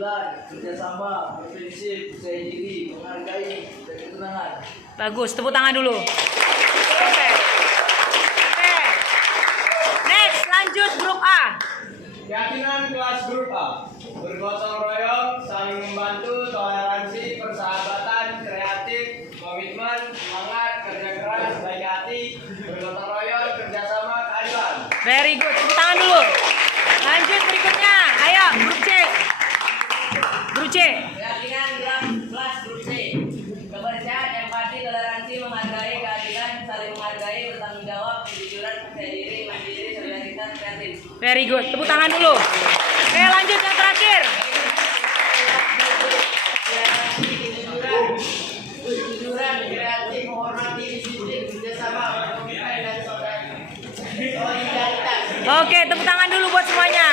keadilan, kerjasama, berprinsip, percaya diri, menghargai, dan ketenangan. Bagus, tepuk tangan dulu. Oke. Next, lanjut grup A. Keyakinan kelas grup A, bergotong royong, saling membantu, toleransi, persahabatan, kreatif, komitmen, semangat, kerja keras, baik hati, bergotong royong, kerjasama, keadilan. Very good, tepuk tangan dulu. Lanjut berikutnya, ayo grup C. Grup C. Keyakinan kelas grup C, kebersihan, empati, toleransi, menghargai, keadilan, saling menghargai, bertanggung jawab, kejujuran, percaya diri, mandiri, solidaritas, kreatif. Very good, tepuk tangan dulu. Oke, lanjut yang terakhir. Kejujuran, kreatif, menghormati, disiplin, kerjasama, komitmen, dan solidaritas. Oke, tepuk tangan dulu buat semuanya.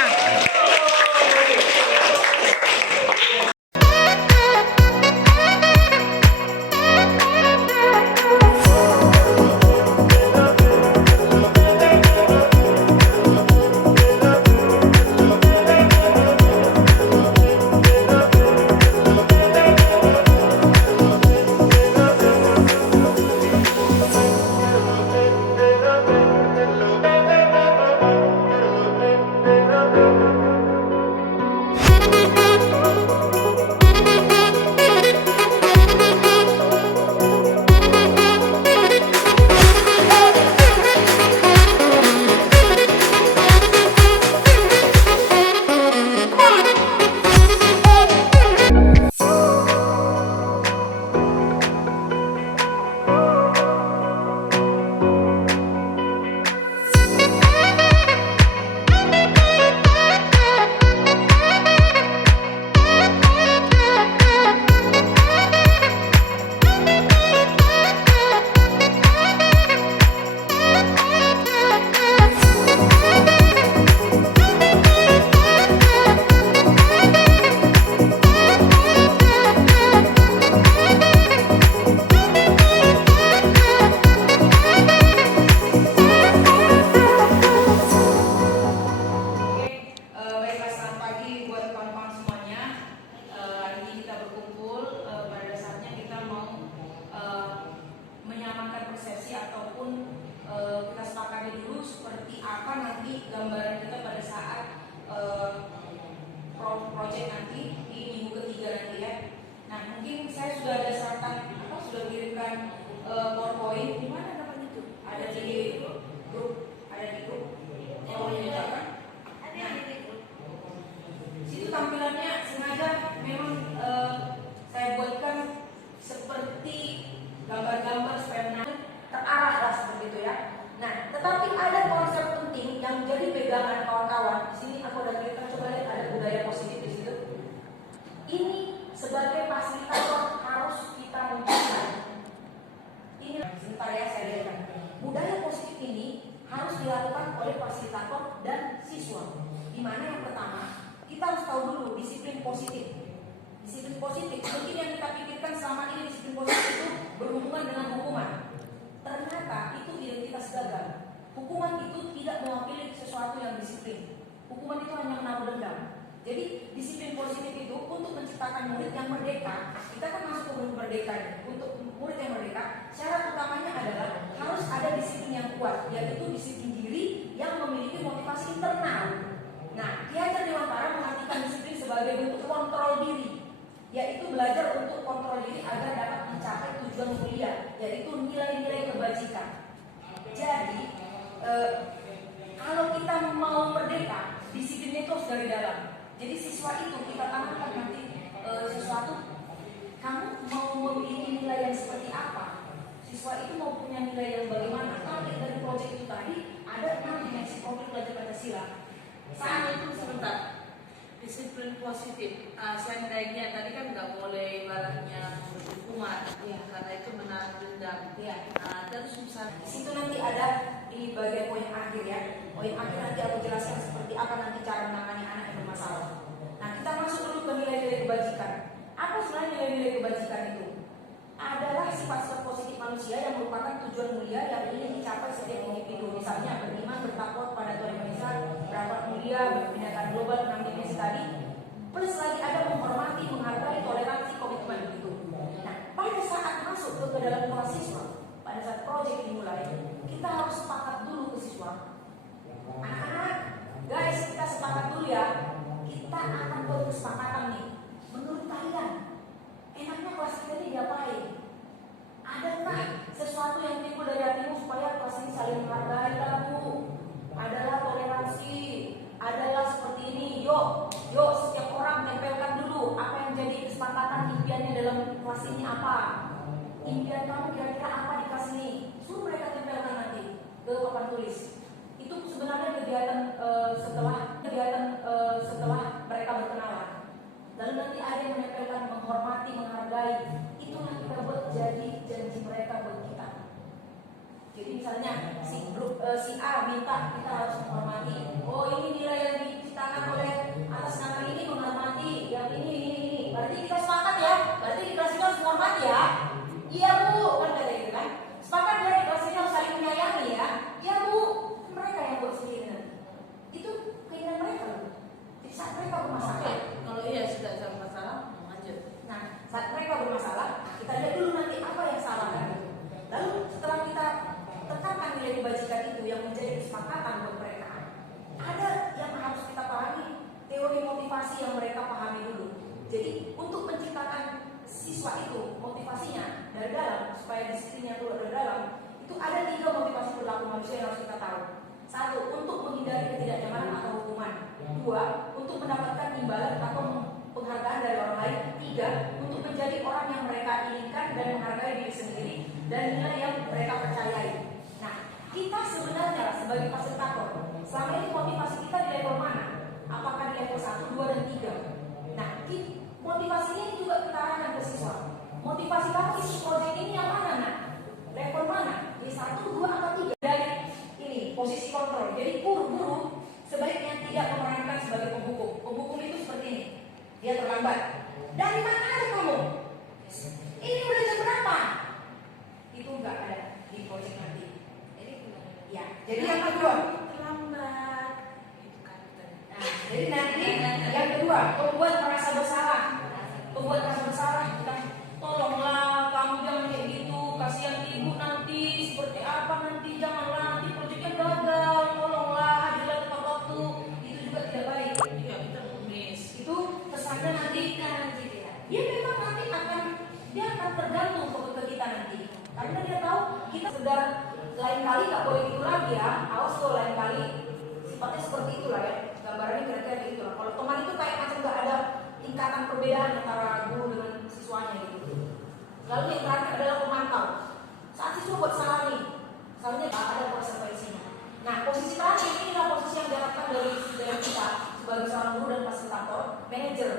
Gambaran kita pada saat project nanti di minggu ketiga nanti ya. Nah mungkin saya sudah ada saran sudah kirimkan PowerPoint. Di mana dapat itu? Ada di grup, Oh iya kan? Nah, situ tampilannya sengaja memang saya buatkan seperti gambar-gambar supaya terarah lah seperti itu ya. Nah, tetapi ada konsep penting yang jadi pegangan kawan-kawan. Di sini aku udah kita coba lihat ada budaya positif di situ. Ini sebagai fasilitator harus kita munculkan. Ini sebentar ya saya lihatkan. Budaya positif ini harus dilakukan oleh fasilitator dan siswa. Di mana yang pertama, kita harus tahu dulu disiplin positif. Disiplin positif, mungkin yang kita pikirkan selama ini disiplin positif itu berhubungan dengan hukuman. Ternyata itu identitas gagal. Hukuman itu tidak mewakili sesuatu yang disiplin. Hukuman itu hanya menaruh dendam. Jadi disiplin positif itu untuk menciptakan murid yang merdeka. Kita kan masuk ke murid merdeka. Untuk murid yang merdeka, syarat utamanya adalah harus ada disiplin yang kuat, yaitu disiplin diri yang memiliki motivasi internal. Nah, Ki Hajar Dewantara mengartikan disiplin sebagai bentuk kontrol diri, yaitu belajar untuk kontrol diri agar dapat mencapai tujuan mulia, yaitu nilai-nilai kebajikan. Jadi kalau kita mau merdeka, disiplinnya itu harus dari dalam. Jadi siswa itu kita tanamkan nanti sesuatu, kamu mau memiliki nilai yang seperti apa? Siswa itu mau punya nilai yang bagaimana? Target dari proyek itu tadi ada 6 dimensi profil belajar Pancasila. Saat itu sebentar. Disiplin positif, seandainya tadi kan nggak boleh ibaratnya hukuman, ya, karena itu menahan dendam. Ya. Terus misalnya Di situ nanti ada di bagian poin akhir ya. Poin akhir nanti aku jelaskan seperti apa nanti cara menangani anak yang bermasalah. Nah kita masuk dulu ke nilai-nilai kebajikan. Apa sebenarnya nilai-nilai kebajikan itu? Adalah sifat-sifat positif manusia yang merupakan tujuan mulia yang ingin dicapai setiap individu. Misalnya beriman, bertakwa kepada Tuhan Yang Maha Esa, berakhlak mulia, berpindahan global, 6 dimensi tadi. Plus lagi ada siswa pada saat proyek dimulai, kita harus sepakat dulu ke siswa. Anak-anak, guys, kita sepakat dulu ya. Kita akan buat kesepakatan nih. Menurut kalian, enaknya kelas kita ini diapain? Ada nggak sesuatu yang timbul dari hatimu supaya kelas ini saling menghargai Bu? Adalah toleransi, adalah seperti ini. Yuk, setiap orang tempelkan dulu apa yang jadi kesepakatan impiannya dalam kelas ini apa. Impian kamu kira-kira apa di kelas ini? Suruh mereka tempelkan nanti ke papan tulis. Itu sebenarnya kegiatan setelah mereka berkenalan. Lalu nanti ada yang menempelkan menghormati, menghargai. Itulah kita buat jadi janji mereka buat kita. Jadi misalnya si A minta kita harus menghormati. Oh, ini nilai yang diciptakan oleh atas nama ini menghormati, yang ini. Berarti kita sepakat ya. Berarti di kelas ini harus menghormati ya. Iya Bu, kan kata gitu kan. Sepakat ya, di kelas ini harus saling menyayangi ya. Iya Bu, mereka yang buat sendiri nanti. Itu keinginan mereka loh. Jadi saat mereka bermasalah, Kalau iya sudah ada masalah, mau lanjut. nah saat mereka bermasalah, kita lihat dulu nanti apa yang salah kan. Lalu setelah kita tekankan nilai kebajikan itu yang menjadi kesepakatan buat mereka, ada yang harus kita pahami, teori motivasi yang mereka pahami dulu. Jadi untuk menciptakan siswa itu motivasinya dari dalam supaya disiplinnya keluar dari dalam, itu ada 3 motivasi perilaku manusia yang harus kita tahu. 1, untuk menghindari ketidaknyamanan atau hukuman. 2, untuk mendapatkan imbalan atau penghargaan dari orang lain. 3, untuk menjadi orang yang mereka inginkan dan menghargai diri sendiri dan nilai yang mereka percayai. Nah, kita sebenarnya sebagai fasilitator, selama ini motivasi kita di level mana? Apakah di level 1, 2, dan 3? Nah, motivasinya juga kita arahkan ke siswa. Motivasi kamu isi proyek ini yang mana, nak? Level mana? Di 1, 2, atau 3? Dari ini, posisi kontrol. Jadi guru sebaiknya tidak memerankan sebagai penghukum. Penghukum itu seperti ini. Dia terlambat. Dari mana ada kamu? Ini udah jam berapa? Itu enggak ada di proyek nanti. Ya, jadi yang kedua Terlambat. Itu kan. Nah, jadi nanti yang kedua, pembuat merasa bersalah. Pembuat merasa bersalah, kita tolonglah kamu jangan kayak gitu, kasihan ibu nanti seperti apa nanti, janganlah nanti proyeknya gagal, tolonglah hadirlah tepat waktu. Itu juga tidak baik. Iya, kita nulis. Itu kesannya nanti dia memang nanti dia akan tergantung ke kita nanti, karena dia tahu kita sudah lain kali nggak boleh gitu lagi ya. Awas tuh lain kali sifatnya seperti itulah ya. Gambarannya kira-kira gitu lah. Kalau teman itu kayak macam nggak ada tingkatan perbedaan antara guru dengan siswanya gitu. Lalu yang terakhir adalah pemantau. Saat siswa buat salah nih, salahnya ada konsekuensinya. Nah, posisi terakhir ini adalah posisi yang diharapkan dari kita sebagai seorang guru dan fasilitator, manajer.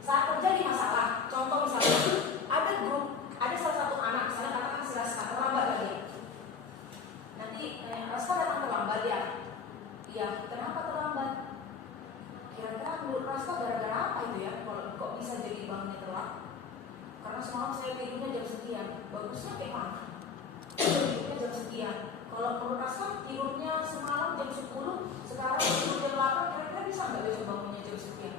Saat terjadi masalah, contoh misalnya ada grup, ada salah satu anak, misalnya katakan si Raska terlambat lagi. Nanti Raska datang terlambat ya. Iya, kenapa terlambat? Kira-kira menurut Raska gara-gara apa itu ya? Kalau kok bisa jadi bangunnya telat? Karena semalam saya tidurnya jam sekian. Bagusnya kayak mana? Tidurnya jam sekian. Kalau menurut Raska tidurnya semalam jam 10, sekarang tidur jam 8, kira-kira bisa nggak besok bangunnya jam sekian?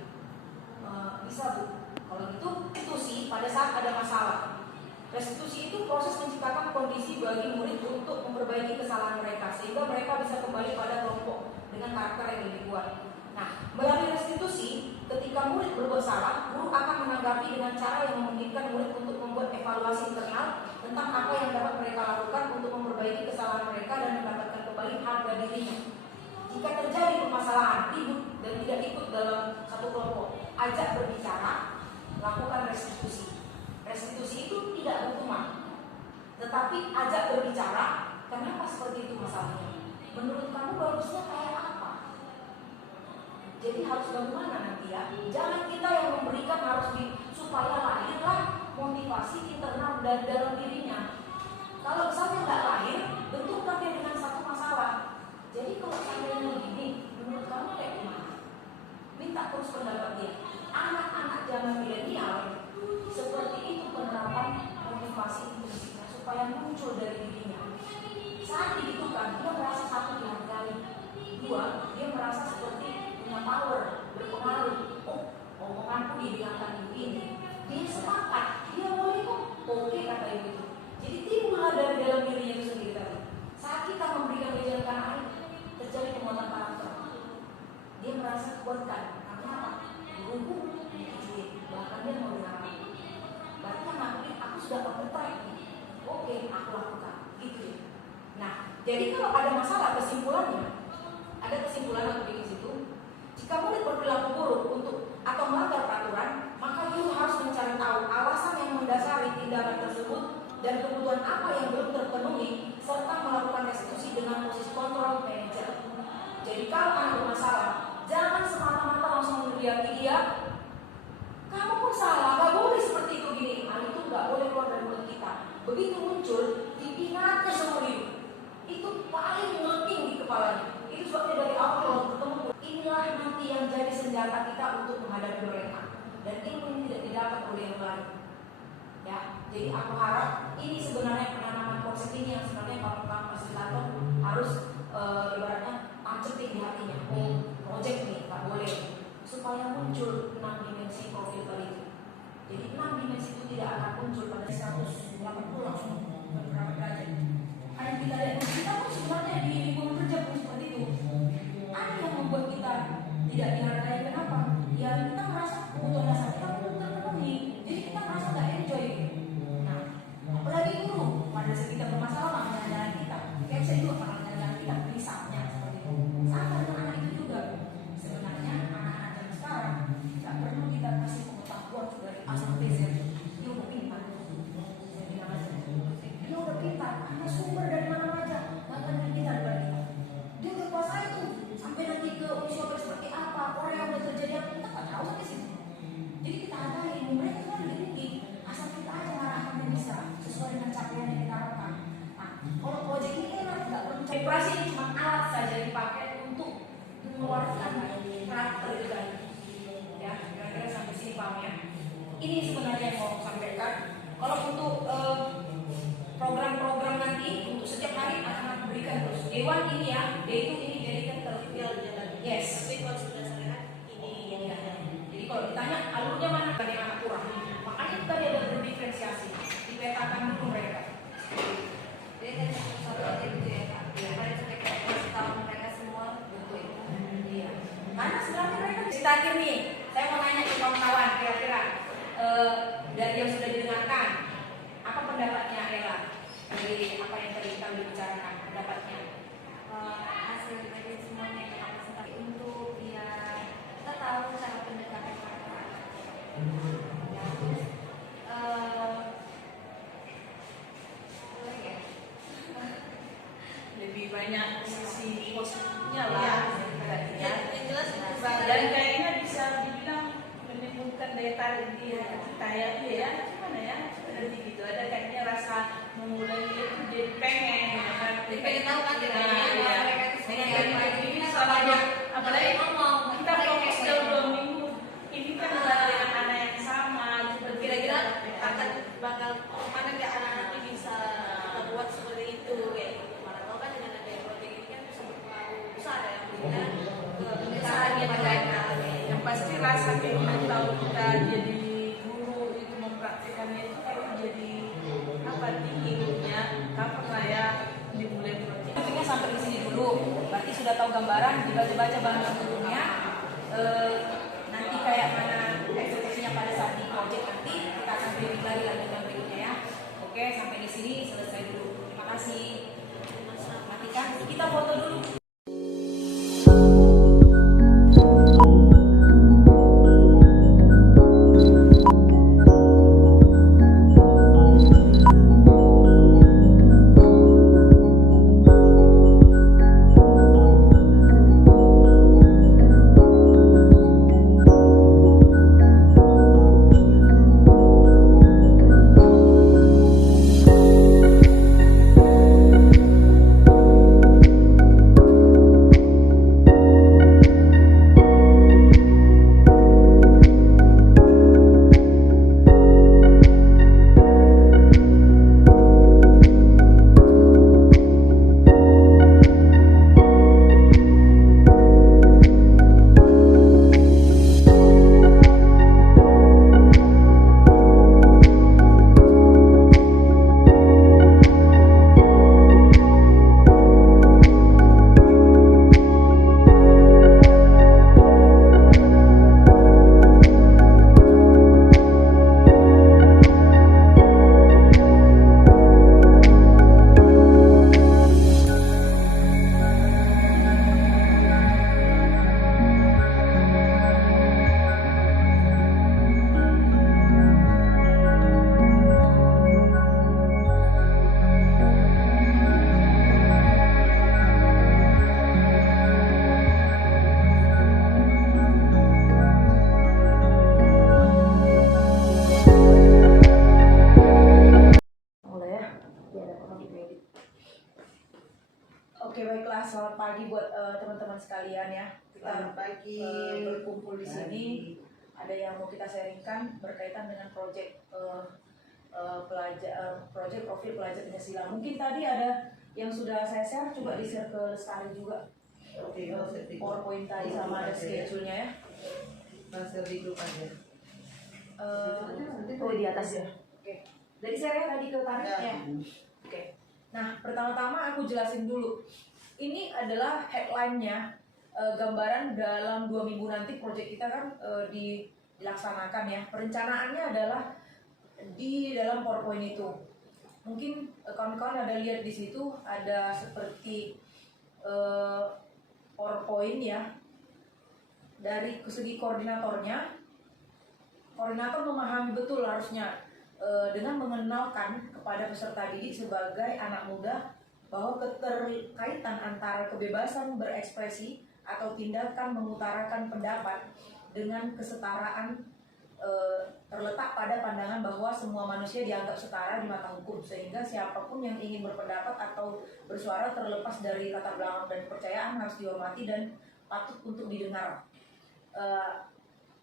Bisa Bu. Kalau gitu, itu sih pada saat ada masalah. Restitusi itu proses menciptakan kondisi bagi murid untuk memperbaiki kesalahan mereka sehingga mereka bisa kembali pada kelompok dengan karakter yang lebih kuat. Nah, melalui restitusi, ketika murid berbuat salah, guru akan menanggapi dengan cara yang memungkinkan murid untuk membuat evaluasi internal tentang apa yang dapat mereka lakukan untuk memperbaiki kesalahan mereka dan mendapatkan kembali harga dirinya. Jika terjadi permasalahan, ribut dan tidak ikut dalam satu kelompok, ajak berbicara, lakukan restitusi. Restitusi itu tidak hukuman, tetapi ajak berbicara. Kenapa seperti itu masalahnya? Menurut kamu bagusnya kayak apa? Jadi harus bagaimana nanti ya? Jangan kita yang memberikan harus supaya lahirlah motivasi internal dan dalam dirinya. Kalau misalnya nggak lahir, bentukkan dia dengan satu masalah. Jadi kalau seandainya begini, menurut kamu kayak gimana? Minta terus pendapat dia. Anak-anak zaman milenial seperti itu penerapan motivasi intrinsik supaya muncul dari dirinya. Saat digitukan, dia merasa satu dihargai, 2, dia merasa seperti punya power, berpengaruh. Oh, omonganku didengarkan ibu ini. Dia sepakat, dia boleh kok. Oke kata ibu itu. Jadi timbullah support-kan. Karena apa? Guruku menyetujui, bahkan dia mau dengar aku. Berarti yang aku sudah bertrack nih. Oke, aku lakukan. Gitu ya. Nah, jadi kalau ada masalah kesimpulan aku bikin situ. Jika murid berperilaku buruk untuk atau melanggar peraturan, maka guru harus mencari tahu alasan yang mendasari tindakan tersebut dan kebutuhan apa yang belum terpenuhi, serta melakukan restitusi dengan posisi kontrol manager. Jadi kalau anak bermasalah, jangan semata-mata langsung meneriaki dia. Kamu pun salah, gak boleh seperti itu gini. Hal itu gak boleh keluar dari mulut kita. Begitu muncul, diingatnya seumur hidup. Itu paling ngeping di kepalanya. Itu sebabnya dari awal kalau bertemu, inilah nanti yang jadi senjata kita untuk menghadapi mereka. Dan ilmu ini tidak didapat oleh yang lain. Ya, jadi aku harap ini sebenarnya penanaman konsep ini yang sebenarnya kawan-kawan fasilitator harus ibaratnya tancetin di hatinya. Project nih, gak boleh. Supaya muncul 6 dimensi profil itu. Jadi 6 dimensi itu tidak akan muncul pada 180 langsung beberapa derajat. Karena kita lihat kita pun sebenarnya di lingkungan kerja pun seperti itu. Ada yang membuat kita tidak dihargai. Kenapa? Ya kita merasa kebutuhan dasar kita belum terpenuhi. Jadi kita merasa gak enjoy. Nah, apalagi guru pada saat kita bermasalah mengajar kita. Kayak saya juga pernah mengajar kita misalnya seperti itu. Sama dengan anak itu juga. Sebenarnya anak-anak zaman sekarang tidak perlu kita kasih pengetahuan dari A sampai Z. Dia udah pintar. Dia udah pintar. Karena sumber dari mana aja. Bahkan dari kita dibanding kita. Dia udah kuasai itu. Sampai nanti ke usia seperti apa, Korea udah terjadi apa, kita nggak tahu sampai sini. Jadi kita hargai ilmu mereka kan lebih tinggi. Asal kita aja ngarahkan yang bisa sesuai dengan capaian yang kita harapkan. Nah, kalau proyek ini enak, nggak perlu operasi ini cuma alat saja dipakai untuk mengeluarkan karakter itu tadi. Ya, kira-kira sampai sini paham ya. Ini sebenarnya yang mau sampaikan. Kalau untuk program-program nanti untuk setiap hari akan berikan terus. Dewan ini ya, D itu ini jadikan terfill jalan. Yes. Tapi kalau sudah salah ini Ya. Jadi kalau ditanya alurnya mana, ada yang anak kurang. Makanya kita tadi ada berdiferensiasi, dipetakan dulu mereka. Jadi kan satu aja gitu ya Kak. Paling mereka kasih tahu mereka semua bentuk itu. Iya. Karena sebenarnya mereka cerita akhir nih. Saya mau nanya ke kawan-kawan kira-kira dari yang sudah didengarkan, apa pendapatnya Ella dari apa yang tadi kita bicarakan? Pendapatnya? Hasil dari semuanya kita kasih untuk ya kita tahu cara pendekatan mereka. Ya terus apa ya? lebih banyak sisi positifnya lah. Iya. Yang jelas dan kayaknya bisa dibilang menimbulkan daya tarik di kita ya, ya gimana ya seperti gitu, ada kayaknya rasa memulai itu jadi pengen ya kan, Jadi pengen tahu kan Nah, mereka iya. itu seperti Pengen apa. ini Kita sama banyak apalagi ngomong. kita fokus dalam 2 minggu ini kan dengan anak yang sama, Kira-kira akan bakal mana nggak anak-anak ini bisa kita buat seperti itu kayak gitu. Mana tahu kan dengan ada proyek ini kan bisa berpengaruh besar ya kita ke pembicaraan mereka. yang pasti rasa keinginan tahu kita jadi guru itu mempraktikannya itu kayak jadi apa tingginya kapan lah ya dimulai proyek. Mungkin sampai di sini dulu. Berarti sudah tahu gambaran, dibaca-baca bahan bentuknya. Nanti kayak mana eksekusinya pada saat di project nanti kita akan briefing lagi lanjutan berikutnya ya. Oke, sampai di sini selesai dulu. Terima kasih. Matikan. Kita foto dulu. teman-teman sekalian ya. Kita Selamat pagi. berkumpul di sini. Ada yang mau kita sharingkan berkaitan dengan proyek proyek profil pelajar Pancasila. Mungkin tadi ada yang sudah saya share, coba di-share ke Lestari juga. PowerPoint tadi sama ada schedule-nya ya. Langsung di grup aja. Oh di atas ya. Oke. Dari share ya tadi ke tarifnya. Ya. Oke. Nah, pertama-tama aku jelasin dulu. Ini adalah headline-nya, gambaran dalam 2 minggu nanti proyek kita kan dilaksanakan ya. Perencanaannya adalah di dalam PowerPoint itu. Mungkin kawan-kawan ada lihat di situ ada seperti PowerPoint ya. Dari segi koordinatornya, koordinator memahami betul harusnya dengan mengenalkan kepada peserta didik sebagai anak muda bahwa keterkaitan antara kebebasan berekspresi atau tindakan mengutarakan pendapat dengan kesetaraan terletak pada pandangan bahwa semua manusia dianggap setara di mata hukum, sehingga siapapun yang ingin berpendapat atau bersuara terlepas dari latar belakang dan kepercayaan harus dihormati dan patut untuk didengar.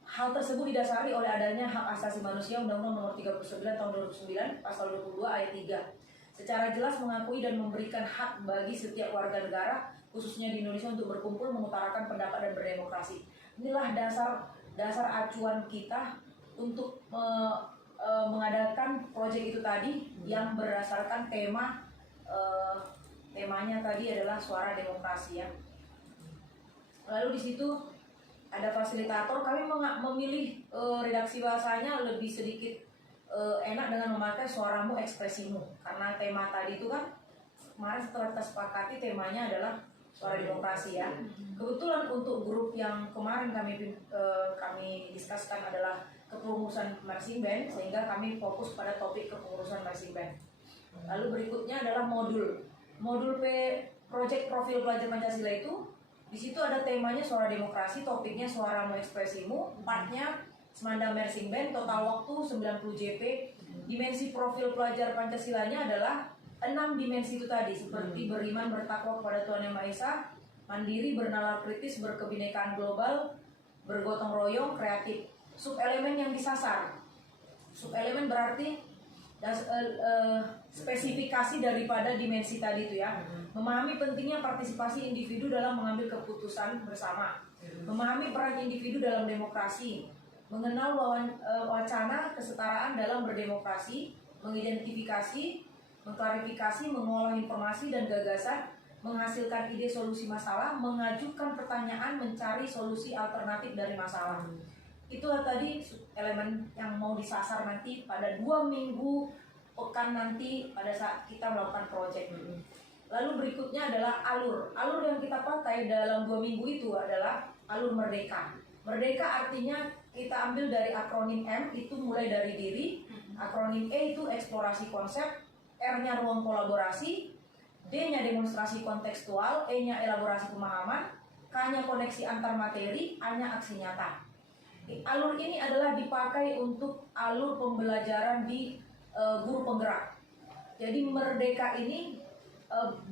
Hal tersebut didasari oleh adanya hak asasi manusia Undang-Undang Nomor 39 Tahun 2009 Pasal 22 Ayat 3. Secara jelas mengakui dan memberikan hak bagi setiap warga negara, khususnya di Indonesia, untuk berkumpul, mengutarakan pendapat dan berdemokrasi. Inilah dasar acuan kita untuk mengadakan proyek itu tadi yang berdasarkan temanya tadi adalah suara demokrasi ya. Lalu di situ ada fasilitator. Kami memilih redaksi bahasanya lebih sedikit enak dengan memakai suaramu ekspresimu, karena tema tadi itu kan kemarin setelah kita sepakati temanya adalah suara demokrasi ya. Kebetulan untuk grup yang kemarin kami diskuskan adalah kepengurusan marching band, sehingga kami fokus pada topik kepengurusan marching band. Lalu berikutnya adalah modul P Project Profil Pelajar Pancasila itu. Di situ ada temanya suara demokrasi, topiknya suaramu ekspresimu, partnya Semanda Marching Band, total waktu 90 JP. Dimensi profil pelajar Pancasilanya adalah 6 dimensi itu tadi, seperti beriman, bertakwa kepada Tuhan Yang Maha Esa, mandiri, bernalar kritis, berkebinekaan global, bergotong royong, kreatif. Subelemen yang disasar. Subelemen berarti spesifikasi daripada dimensi tadi itu ya. Memahami pentingnya partisipasi individu dalam mengambil keputusan bersama, memahami peran individu dalam demokrasi, mengenal wacana kesetaraan dalam berdemokrasi, mengidentifikasi, mengklarifikasi, mengolah informasi dan gagasan, menghasilkan ide solusi masalah, mengajukan pertanyaan, mencari solusi alternatif dari masalah. Itulah tadi elemen yang mau disasar nanti pada 2 minggu pekan nanti pada saat kita melakukan proyek. Lalu berikutnya adalah alur. Alur yang kita pakai dalam 2 minggu itu adalah alur merdeka. Merdeka artinya kita ambil dari akronim M, itu mulai dari diri. Akronim E itu eksplorasi konsep, R-nya ruang kolaborasi, D-nya demonstrasi kontekstual, E-nya elaborasi pemahaman, K-nya koneksi antar materi, A-nya aksi nyata. Alur ini adalah dipakai untuk alur pembelajaran di guru penggerak. Jadi merdeka ini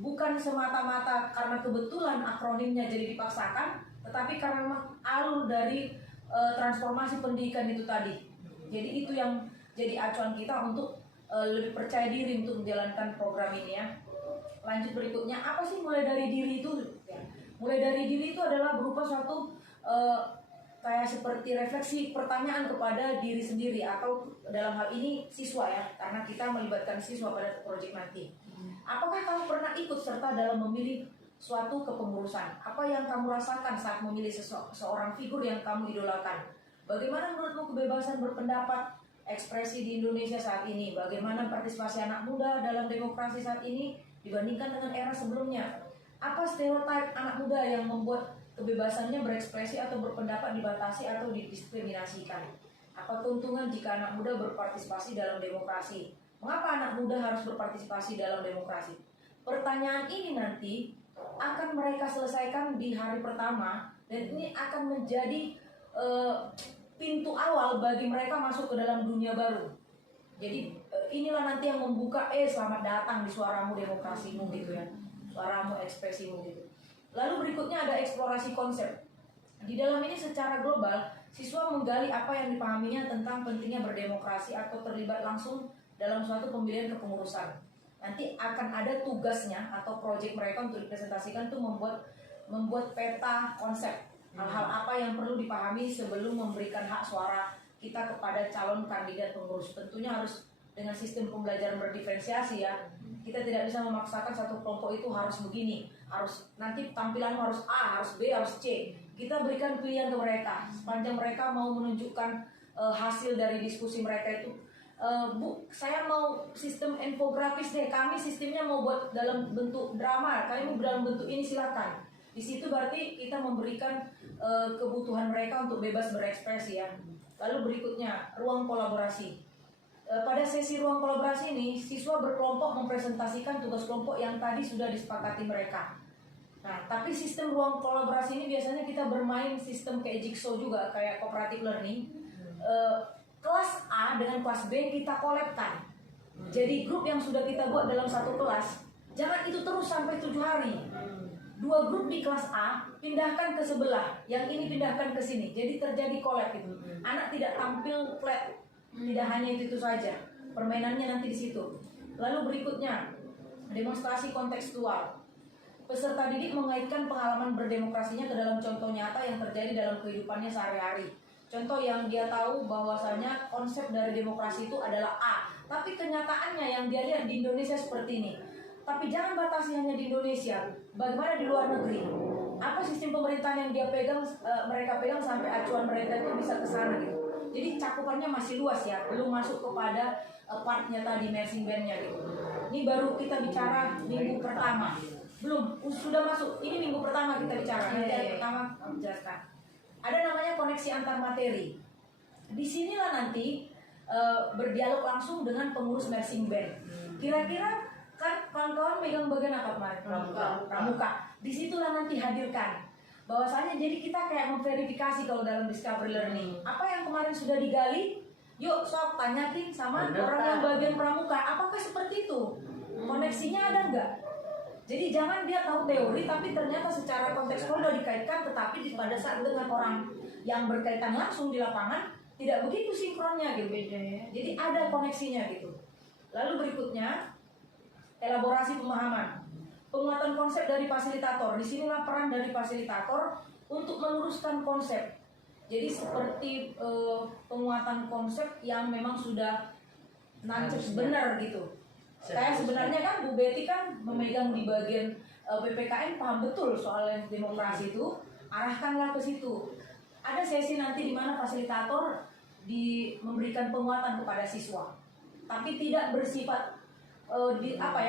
bukan semata-mata karena kebetulan akronimnya jadi dipaksakan, tetapi karena alur dari transformasi pendidikan itu tadi. Jadi itu yang jadi acuan kita untuk lebih percaya diri untuk menjalankan program ini ya. Lanjut berikutnya, apa sih mulai dari diri itu? Ya. Mulai dari diri itu adalah berupa suatu kayak seperti refleksi pertanyaan kepada diri sendiri, atau dalam hal ini siswa ya, karena kita melibatkan siswa pada proyek nanti. Apakah kamu pernah ikut serta dalam memilih suatu kepengurusan? Apa yang kamu rasakan saat memilih seorang figur yang kamu idolakan? Bagaimana menurutmu kebebasan berpendapat, ekspresi di Indonesia saat ini? Bagaimana partisipasi anak muda dalam demokrasi saat ini dibandingkan dengan era sebelumnya? Apa stereotip anak muda yang membuat kebebasannya berekspresi atau berpendapat dibatasi atau didiskriminasikan? Apa keuntungan jika anak muda berpartisipasi dalam demokrasi? Mengapa anak muda harus berpartisipasi dalam demokrasi? Pertanyaan ini nanti akan mereka selesaikan di hari pertama, dan ini akan menjadi pintu awal bagi mereka masuk ke dalam dunia baru. Jadi inilah nanti yang membuka selamat datang di suaramu demokrasimu gitu ya, suaramu ekspresimu gitu. Lalu berikutnya ada eksplorasi konsep. Di dalam ini secara global, siswa menggali apa yang dipahaminya tentang pentingnya berdemokrasi atau terlibat langsung dalam suatu pemilihan kepengurusan. Nanti akan ada tugasnya atau proyek mereka untuk dipresentasikan itu membuat peta konsep hal-hal apa yang perlu dipahami sebelum memberikan hak suara kita kepada calon kandidat pengurus. Tentunya harus dengan sistem pembelajaran berdiferensiasi ya. Kita tidak bisa memaksakan satu kelompok itu harus begini, harus nanti tampilanmu harus A, harus B, harus C. Kita berikan pilihan ke mereka sepanjang mereka mau menunjukkan hasil dari diskusi mereka itu. Bu, saya mau sistem infografis deh. Kami sistemnya mau buat dalam bentuk drama. Kami mau dalam bentuk ini, silakan. Di situ berarti kita memberikan kebutuhan mereka untuk bebas berekspresi ya. Lalu berikutnya ruang kolaborasi. Pada sesi ruang kolaborasi ini, siswa berkelompok mempresentasikan tugas kelompok yang tadi sudah disepakati mereka. Nah, tapi sistem ruang kolaborasi ini biasanya kita bermain sistem kayak jigsaw juga, kayak cooperative learning. Kelas A dengan kelas B kita kolabkan. Jadi grup yang sudah kita buat dalam satu kelas, jangan itu terus sampai 7 hari. 2 grup di kelas A pindahkan ke sebelah, yang ini pindahkan ke sini. Jadi terjadi collab itu. Anak tidak tampil flat, tidak hanya itu saja. Permainannya nanti di situ. Lalu berikutnya demonstrasi kontekstual. Peserta didik mengaitkan pengalaman berdemokrasinya ke dalam contoh nyata yang terjadi dalam kehidupannya sehari-hari. Contoh yang dia tahu bahwasanya konsep dari demokrasi itu adalah A, tapi kenyataannya yang dia lihat di Indonesia seperti ini. Tapi jangan batasi hanya di Indonesia. Bagaimana di luar negeri? Apa sistem pemerintahan yang dia pegang, mereka pegang sampai acuan mereka itu bisa ke sana gitu. Jadi cakupannya masih luas ya, belum masuk kepada partnya tadi marching band-nya gitu. Ini baru kita bicara minggu pertama. Belum, sudah masuk. Ini minggu pertama kita bicara. Minggu pertama kami jelaskan. Ada namanya koneksi antar materi. Disinilah nanti berdialog langsung dengan pengurus marching band. Kira-kira kan kawan-kawan megang bagian apa kemarin? Pramuka. Disitulah nanti hadirkan. Bahwasanya jadi kita kayak memverifikasi kalau dalam discovery learning. Apa yang kemarin sudah digali, yuk sok tanyain sama orang yang bagian pramuka. Apakah seperti itu? Koneksinya ada enggak? Jadi jangan dia tahu teori tapi ternyata secara kontekstual sudah dikaitkan, tetapi pada saat dengan orang yang berkaitan langsung di lapangan tidak begitu sinkronnya gitu. Jadi ada koneksinya gitu. Lalu berikutnya elaborasi pemahaman. Penguatan konsep dari fasilitator. Disinilah peran dari fasilitator untuk meluruskan konsep. Jadi seperti penguatan konsep yang memang sudah nancep benar gitu. Saya sebenarnya kan Bu Betty kan memegang di bagian PPKN, paham betul soal demokrasi itu, arahkanlah ke situ. Ada sesi nanti di mana fasilitator memberikan penguatan kepada siswa, tapi tidak bersifat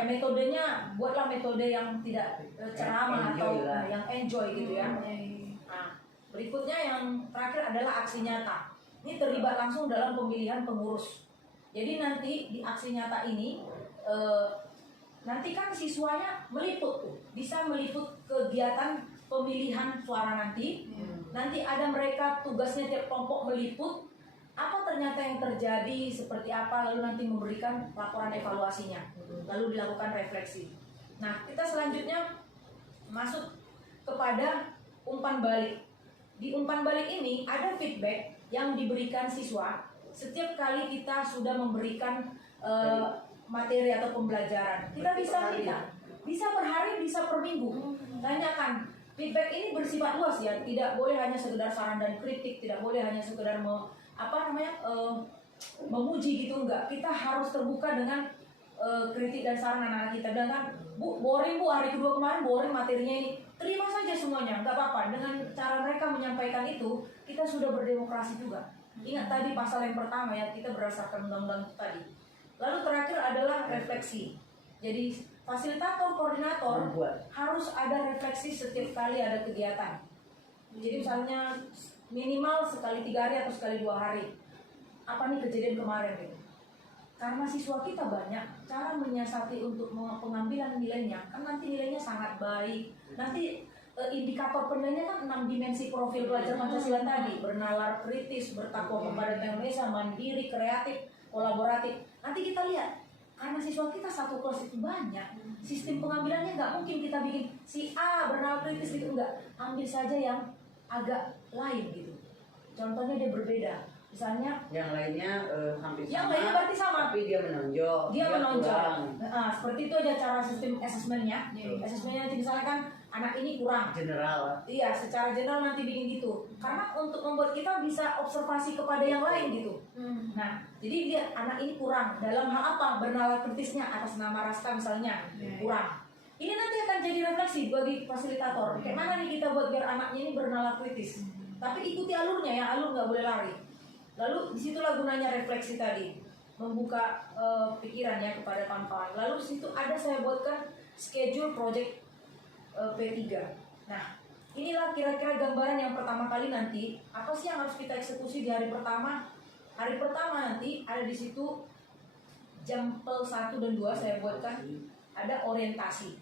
metodenya buatlah metode yang tidak ceramah atau yang enjoy gitu ya. Nah, berikutnya yang terakhir adalah aksi nyata. Ini terlibat langsung dalam pemilihan pengurus. Jadi nanti di aksi nyata ini nanti kan siswanya meliput tuh, bisa meliput kegiatan pemilihan suara nanti. Nanti ada mereka tugasnya tiap kelompok meliput apa ternyata yang terjadi, seperti apa, lalu nanti memberikan laporan evaluasinya, lalu dilakukan refleksi. Nah, kita selanjutnya masuk kepada umpan balik. Di umpan balik ini ada feedback yang diberikan siswa setiap kali kita sudah memberikan materi atau pembelajaran. Kita bisa minta, bisa per hari, bisa per minggu. Tanyakan. Feedback ini bersifat luas ya, tidak boleh hanya sekedar saran dan kritik, tidak boleh hanya sekedar memuji gitu, enggak. Kita harus terbuka dengan kritik dan saran anak-anak kita. Dan kan, Bu, boring Bu, hari kedua kemarin boring materinya ini. Terima saja semuanya, enggak apa-apa. Dengan cara mereka menyampaikan itu, kita sudah berdemokrasi juga. Ingat tadi pasal yang pertama ya, kita berdasarkan undang-undang itu tadi. Lalu terakhir adalah refleksi. Jadi fasilitator, koordinator harus ada refleksi setiap kali ada kegiatan. Jadi misalnya minimal sekali 3 hari atau sekali 2 hari. Apa nih kejadian kemarin gitu. Karena siswa kita banyak, cara menyiasati untuk pengambilan nilainya kan nanti nilainya sangat baik. Nanti indikator penilaiannya kan 6 dimensi profil pelajar Pancasila tadi, bernalar kritis, bertakwa kepada Indonesia, mandiri, kreatif, kolaboratif. Nanti kita lihat karena siswa kita satu kelas itu banyak, sistem pengambilannya nggak mungkin kita bikin si A bernama kritis gitu, enggak. Ambil saja yang agak lain gitu. Contohnya dia berbeda. Misalnya Yang lainnya hampir sama. yang lainnya berarti sama. Tapi dia menonjol. Dia menonjol. kurang. Nah, seperti itu aja cara sistem asesmennya. Asesmennya nanti misalnya kan anak ini kurang. General. Iya, secara general nanti bikin gitu. Karena untuk membuat kita bisa observasi kepada yang lain gitu. Nah, jadi dia anak ini kurang dalam hal apa? Bernalar kritisnya atas nama Rasta misalnya kurang. Ini nanti akan jadi refleksi bagi fasilitator. Kayak mana nih kita buat biar anaknya ini bernalar kritis. Tapi ikuti alurnya ya, alur nggak boleh lari. Lalu disitulah gunanya refleksi tadi, membuka pikirannya kepada kawan-kawan. Lalu situ ada saya buatkan schedule project P3. Nah, inilah kira-kira gambaran yang pertama kali nanti. Apa sih yang harus kita eksekusi di hari pertama? Hari pertama nanti ada di situ jam 1 dan 2 saya buatkan ada orientasi.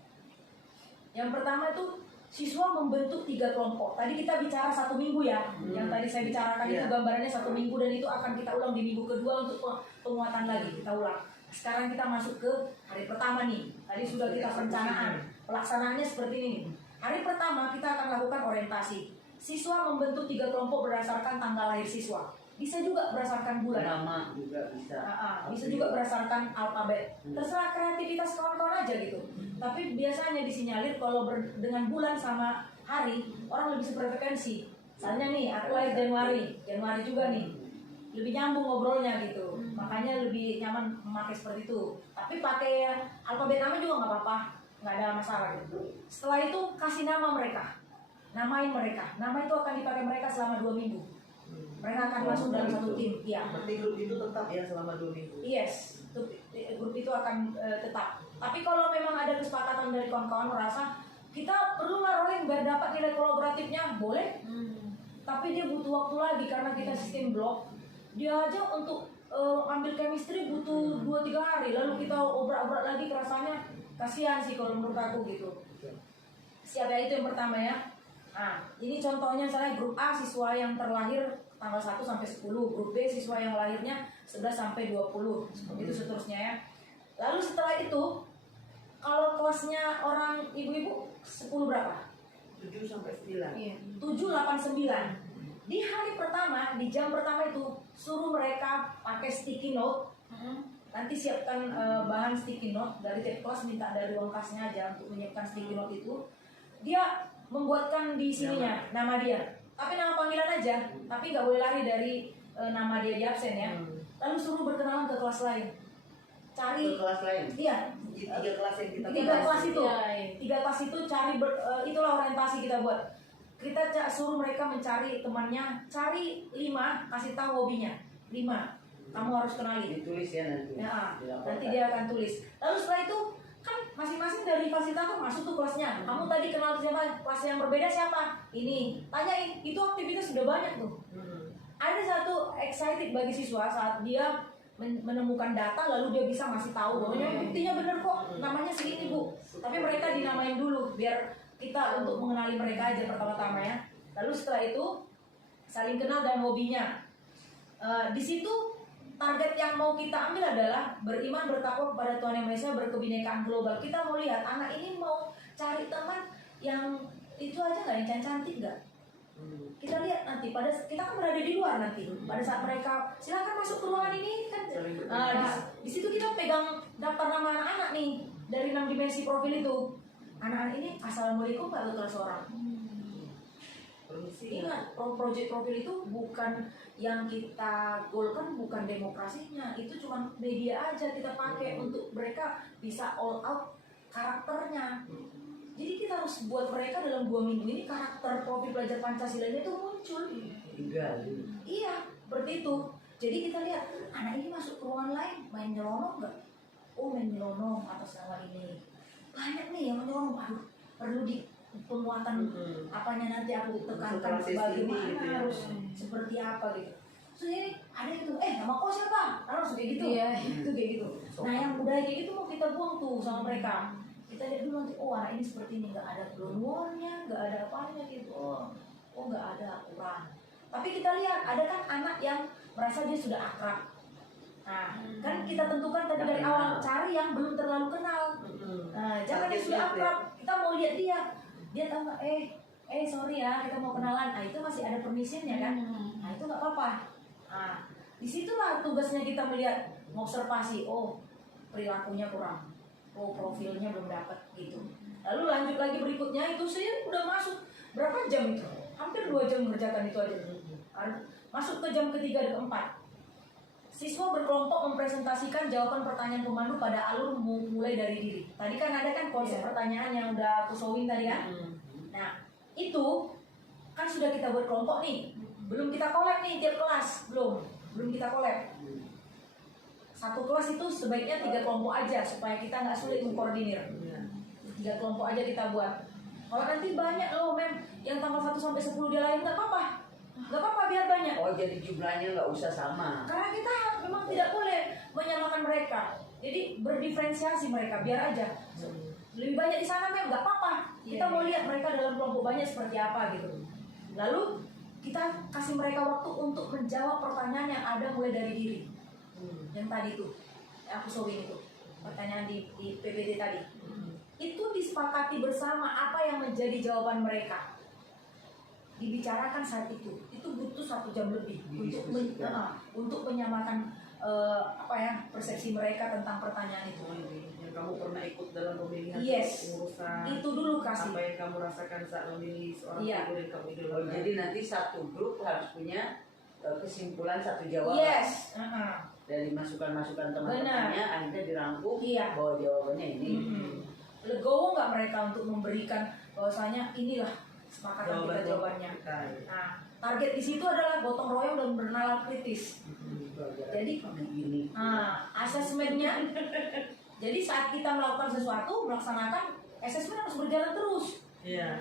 Yang pertama itu siswa membentuk 3 kelompok. Tadi kita bicara 1 minggu ya. Yang tadi saya bicarakan itu gambarannya 1 minggu dan itu akan kita ulang di minggu kedua untuk penguatan lagi. Kita ulang. Sekarang kita masuk ke hari pertama nih. Tadi sudah kita perencanaan. Pelaksanaannya seperti ini. Hari pertama kita akan lakukan orientasi. Siswa membentuk 3 kelompok berdasarkan tanggal lahir siswa. Bisa juga berdasarkan bulan. Nama juga bisa. Bisa juga berdasarkan alfabet. Terserah kreativitas kawan-kawan aja gitu. Tapi biasanya disinyalir kalau dengan bulan sama hari orang lebih sefrekuensi. Misalnya nih, aku lahir Januari juga nih. Lebih nyambung ngobrolnya gitu. Makanya lebih nyaman memakai seperti itu. Tapi pakai alfabet nama juga nggak apa-apa, nggak ada masalah gitu. Setelah itu kasih nama mereka, namain mereka. Nama itu akan dipakai mereka selama 2 minggu. Mereka akan masuk dalam satu tim. Iya. Berarti grup itu tetap ya selama 2 minggu. Yes, grup itu akan tetap. Tapi kalau memang ada kesepakatan dari kawan-kawan merasa kita perlu rolling biar dapat nilai kolaboratifnya, boleh. Tapi dia butuh waktu lagi karena kita sistem blok. Dia aja untuk ambil chemistry butuh 2-3 hari. Lalu kita obrak-obrak lagi, rasanya kasihan sih kalau menurut aku gitu. Siapa itu yang pertama ya? Nah, ini contohnya misalnya grup A siswa yang terlahir tanggal 1 sampai 10, grup B siswa yang lahirnya 11 sampai 20, seperti itu seterusnya ya. Lalu setelah itu, kalau kelasnya orang ibu-ibu 10 berapa? 7 sampai 9. Iya. 7, 8, 9. Di hari pertama, di jam pertama itu suruh mereka pakai sticky note. Nanti siapkan bahan sticky note dari tiap kelas, minta dari ruang kasnya aja untuk menyiapkan sticky note itu. Dia membuatkan di sininya nama dia, tapi nama panggilan aja, tapi nggak boleh lari dari nama dia di absen ya. Lalu suruh berkenalan ke kelas lain, cari Ke kelas lain. iya 3 kelas yang kita 3 kelas itu, Iya. 3 kelas itu cari itulah orientasi kita buat. Kita suruh mereka mencari temannya, cari 5, kasih tahu hobinya 5, kamu harus kenali. Ditulis ya nanti. Ya, Dilaporkan. nanti dia akan tulis. Lalu setelah itu kan masing-masing dari fasilitator masuk tuh kelasnya. Kamu tadi kenal siapa? Kelas yang berbeda siapa? Ini. Tanyain. Itu aktivitas sudah banyak tuh. Ada satu excited bagi siswa saat dia menemukan data lalu dia bisa ngasih tahu bahwa buktinya bener kok namanya segini Bu. Tapi mereka dinamain dulu biar kita untuk mengenali mereka aja pertama-tama ya. Lalu setelah itu saling kenal dan hobinya. Di situ target yang mau kita ambil adalah beriman bertakwa kepada Tuhan Yang Maha Esa, berkebinekaan global. Kita mau lihat anak ini mau cari teman yang itu aja nggak, yang cantik nggak? Kita lihat nanti kita kan berada di luar nanti. Pada saat mereka silakan masuk ke ruangan ini kan, di situ kita pegang daftar nama anak-anak nih dari 6 dimensi profil itu. Anak-anak ini assalamualaikum Pak Dr. Seorang. Ingat, project profil itu bukan yang kita goalkan, bukan demokrasinya, itu cuma media aja kita pakai untuk mereka bisa all out karakternya. Jadi kita harus buat mereka dalam 2 minggu ini karakter profil pelajar Pancasila itu muncul. Iya, seperti itu. Jadi kita lihat anak ini masuk ke ruangan lain main nyelonong nggak? Oh main nyelonong atas nama ini. Banyak nih yang nyelonong. Aduh, perlu di penguatan apanya nanti aku tekankan bagaimana gitu ya. harus seperti apa gitu. Terus ini ada gitu, nama kau siapa? Harus kayak gitu. Itu kayak gitu. Nah yang udah kayak gitu mau kita buang tuh sama mereka. Kita lihat dulu nanti, oh anak ini seperti ini, nggak ada keluarnya, nggak ada apanya gitu. Oh nggak ada kurang. Tapi kita lihat ada kan anak yang merasa dia sudah akrab. Nah, kan kita tentukan tadi dari awal, cari yang belum terlalu kenal. Nah, jangan yang sudah akrab. Kita mau lihat dia tahu nggak? Sorry ya, kita mau kenalan. Nah, itu masih ada permisinya kan? Nah, itu nggak apa-apa. Nah, disitulah tugasnya kita melihat, observasi. Oh, perilakunya kurang. Oh, profilnya belum dapat gitu. Lalu lanjut lagi berikutnya, itu saya udah masuk berapa jam itu? Hampir 2 jam mengerjakan itu aja. Masuk ke jam ketiga dan keempat. Siswa berkelompok mempresentasikan jawaban pertanyaan pemandu pada alur mulai dari diri. Tadi kan ada kan konsep pertanyaan yang udah aku showing tadi kan? Nah, itu kan sudah kita buat kelompok nih. Belum kita collab nih tiap kelas, belum kita collab. Satu kelas itu sebaiknya 3 kelompok aja supaya kita nggak sulit mengkoordinir. 3 kelompok aja kita buat. Kalau nanti banyak loh mem, yang tanggal 1 sampai 10 dia lain nggak apa-apa. Nggak apa-apa biar banyak. Oh, jadi jumlahnya nggak usah sama. Karena kita memang tidak boleh menyamakan mereka. Jadi berdiferensiasi mereka, biar aja. Lebih banyak di sana mem, nggak apa-apa. Kita mau lihat mereka dalam kelompok banyak seperti apa gitu. Lalu kita kasih mereka waktu untuk menjawab pertanyaan yang ada mulai dari diri. Yang tadi itu, yang aku showing itu. Pertanyaan di PPT tadi. Itu disepakati bersama apa yang menjadi jawaban mereka. Dibicarakan saat itu butuh 1 jam lebih untuk menyamakan persepsi mereka tentang pertanyaan itu. Yang kamu pernah ikut dalam pemilihan pengurusan, itu dulu kasih. apa yang kamu rasakan saat memilih seorang figur yang kamu idolakan. Oh, jadi nanti satu grup harus punya kesimpulan satu jawaban. Yes. Dari masukan-masukan teman-temannya akhirnya dirangkum bahwa jawabannya ini. Legowo nggak mereka untuk memberikan bahwasanya inilah sepakatan kita jawabannya. Nah, target di situ adalah gotong royong dan bernalar kritis. Jadi, asesmennya. Jadi saat kita melakukan sesuatu, melaksanakan, asesmen harus berjalan terus.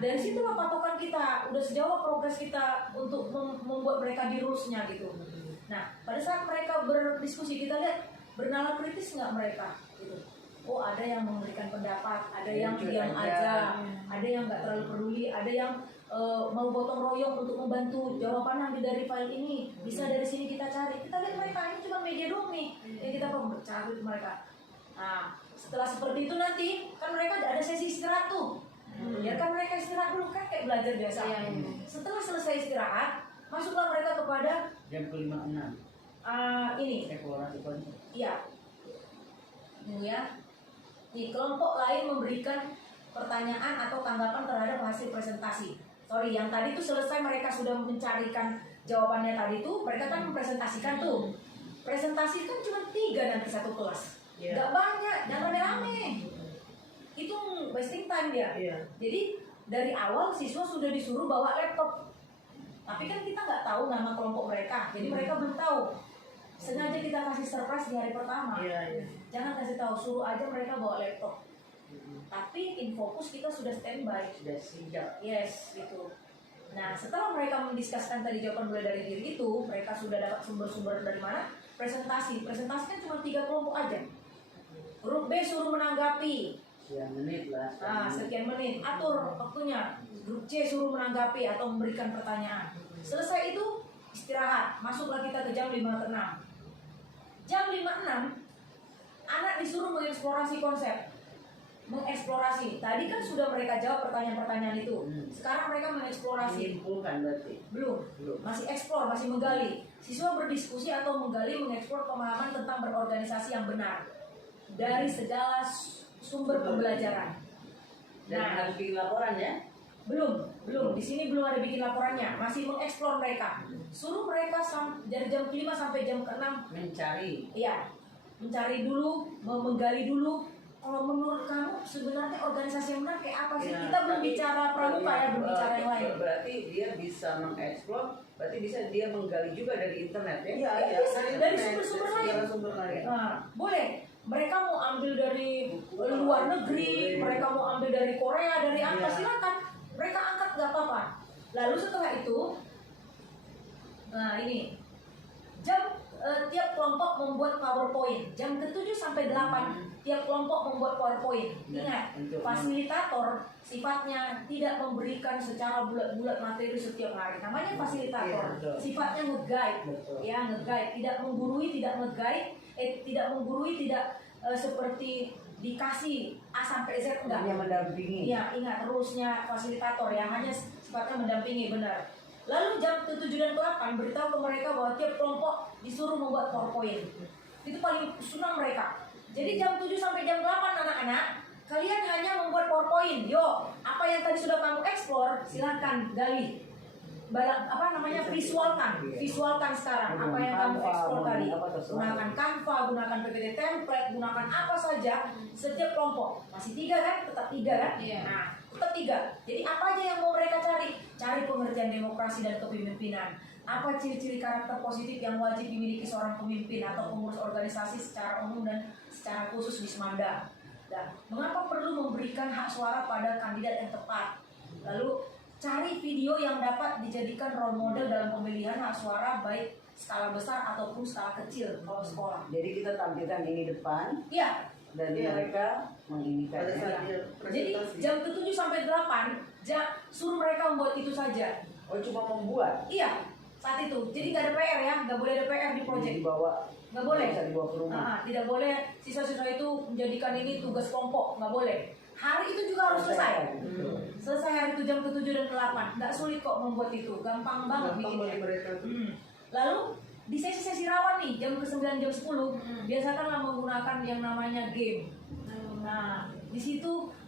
Dari situlah patokan kita, udah sejauh progres kita untuk membuat mereka di rules-nya gitu. Nah, pada saat mereka berdiskusi, kita lihat bernalar kritis nggak mereka gitu. Oh, ada yang memberikan pendapat, ada yang diam aja, ada yang nggak terlalu peduli, ada yang mau gotong royong untuk membantu jawaban ambil dari file ini, bisa dari sini kita cari. Kita lihat mereka ini cuma media doang nih yang kita perlu cari mereka. Nah, setelah seperti itu nanti kan mereka ada sesi istirahat tuh. Biarkan mereka istirahat dulu kan kayak belajar biasa. Setelah selesai istirahat, masuklah mereka kepada jam ke-5-6. Ini. Eksplorasi konsep. Iya. Ini ya. Di kelompok lain memberikan pertanyaan atau tanggapan terhadap hasil presentasi. Sorry, yang tadi tuh selesai mereka sudah mencarikan jawabannya tadi tuh, mereka kan mempresentasikan tuh. Presentasi kan cuma 3 nanti satu kelas. Nggak banyak, jangan rame-rame. Itu wasting time dia. Jadi dari awal siswa sudah disuruh bawa laptop. Tapi kan kita nggak tahu nama kelompok mereka, jadi mereka belum tahu. Sengaja kita kasih surprise di hari pertama. Jangan kasih tahu, suruh aja mereka bawa laptop. Tapi in fokus kita sudah standby, Sudah siap. yes gitu. Nah, setelah mereka mendiskuskan tadi jawaban mulai dari diri itu, mereka sudah dapat sumber-sumber dari mana? Presentasi kan cuma 3 kelompok aja. Grup B suruh menanggapi. Sekian menit lah. Sekian menit, atur waktunya. Grup C suruh menanggapi atau memberikan pertanyaan. Selesai itu istirahat, masuklah kita ke jam 5 ke 6. Jam 5.06 anak disuruh mengeksplorasi konsep. Mengeksplorasi. Tadi kan sudah mereka jawab pertanyaan-pertanyaan itu. Sekarang mereka mengeksplorasi. Menyimpulkan berarti. Belum. Masih eksplor, masih menggali. Siswa berdiskusi atau menggali, mengeksplor pemahaman tentang berorganisasi yang benar dari segala sumber pembelajaran. Dan harus bikin laporan ya. Belum. Di sini belum ada bikin laporannya. Masih mengeksplor mereka. Suruh mereka dari jam 5 sampai jam 6 mencari. Iya. Mencari dulu, menggali dulu. Kalau menurut kamu sebenarnya organisasi yang benar kayak apa sih? Kita belum bicara pramuka ya, belum bicara yang lain. Berarti dia bisa mengeksplor, berarti bisa dia menggali juga dari internet ya? Iya, Bisa, dari sumber-sumber lain. Nah, Boleh. Mereka mau ambil dari luar negeri, mereka mau ambil dari Korea, dari apa, silakan. Mereka angkat nggak apa-apa. Lalu setelah itu, nah ini tiap kelompok membuat PowerPoint. Jam ke-7 sampai 8 tiap kelompok membuat PowerPoint. Ingat, fasilitator sifatnya tidak memberikan secara bulat-bulat materi setiap hari. Namanya fasilitator. Sifatnya nge-guide, ya nge-guide, tidak menggurui, tidak nge-guide. tidak menggurui, tidak seperti dikasih A sampai Z, enggak. Hanya mendampingi. Ya, ingat rulesnya fasilitator ya, hanya sifatnya mendampingi, benar. Lalu jam 7 dan 8 beritahu ke mereka bahwa tiap kelompok disuruh membuat PowerPoint. Itu paling senang mereka. Jadi jam 7 sampai jam 8 anak-anak, kalian hanya membuat PowerPoint. Yo, apa yang tadi sudah kamu eksplor, silakan gali. Visualkan sekarang apa yang kamu eksplor tadi. Gunakan Canva, gunakan PPT template, gunakan apa saja. Setiap kelompok masih 3 kan, tetap 3 kan. Nah, tetap 3. Jadi apa aja yang mau mereka cari? Cari pengertian demokrasi dan kepemimpinan. Apa ciri-ciri karakter positif yang wajib dimiliki seorang pemimpin atau pengurus organisasi secara umum dan secara khusus di Semanda. Dan mengapa perlu memberikan hak suara pada kandidat yang tepat? Lalu cari video yang dapat dijadikan role model dalam pemilihan hak suara baik skala besar ataupun skala kecil kalau sekolah. Jadi kita tampilkan ini depan Iya. dan mereka menginikan. Jadi jam 7 sampai 8 suruh mereka membuat itu saja. Oh, cuma membuat. Iya, saat itu. Jadi nggak ada PR ya, nggak boleh ada PR di proyek. Dibawa. Nggak boleh. Bisa dibawa ke rumah. Tidak boleh siswa-siswa itu menjadikan ini tugas kelompok, nggak boleh. Hari itu juga harus selesai. Selesai hari itu jam ke-7 dan ke-8. Nggak sulit kok membuat itu, gampang banget bikinnya. Lalu di sesi-sesi rawan nih, jam ke-9 jam 10, biasakanlah menggunakan yang namanya game. Nah,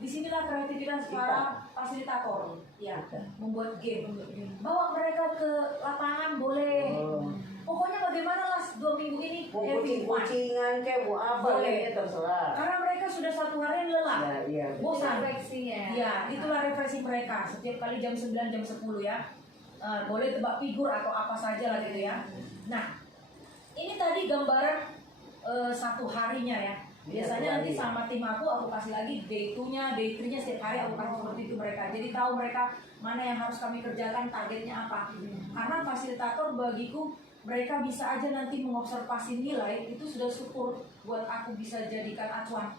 disinilah kreativitas para fasilitator. Ya, membuat game. Bawa mereka ke lapangan boleh. Pokoknya bagaimana lah 2 minggu ini having fun. Kucingan kayak mau apa Boleh. ya terserah. Karena mereka sudah 1 hari lelah. Iya. Bosan. Refleksinya. Ya, itulah refleksi mereka. Setiap kali jam 9 jam 10 ya. Boleh tebak figur atau apa saja lah gitu ya. Nah, ini tadi gambaran 1 harinya ya. Biasanya nanti sama tim aku kasih lagi day 2-nya, day 3-nya setiap hari aku kasih seperti itu mereka. Jadi tahu mereka mana yang harus kami kerjakan, targetnya apa. Karena fasilitator bagiku mereka bisa aja nanti mengobservasi nilai, itu sudah syukur buat aku bisa jadikan acuan.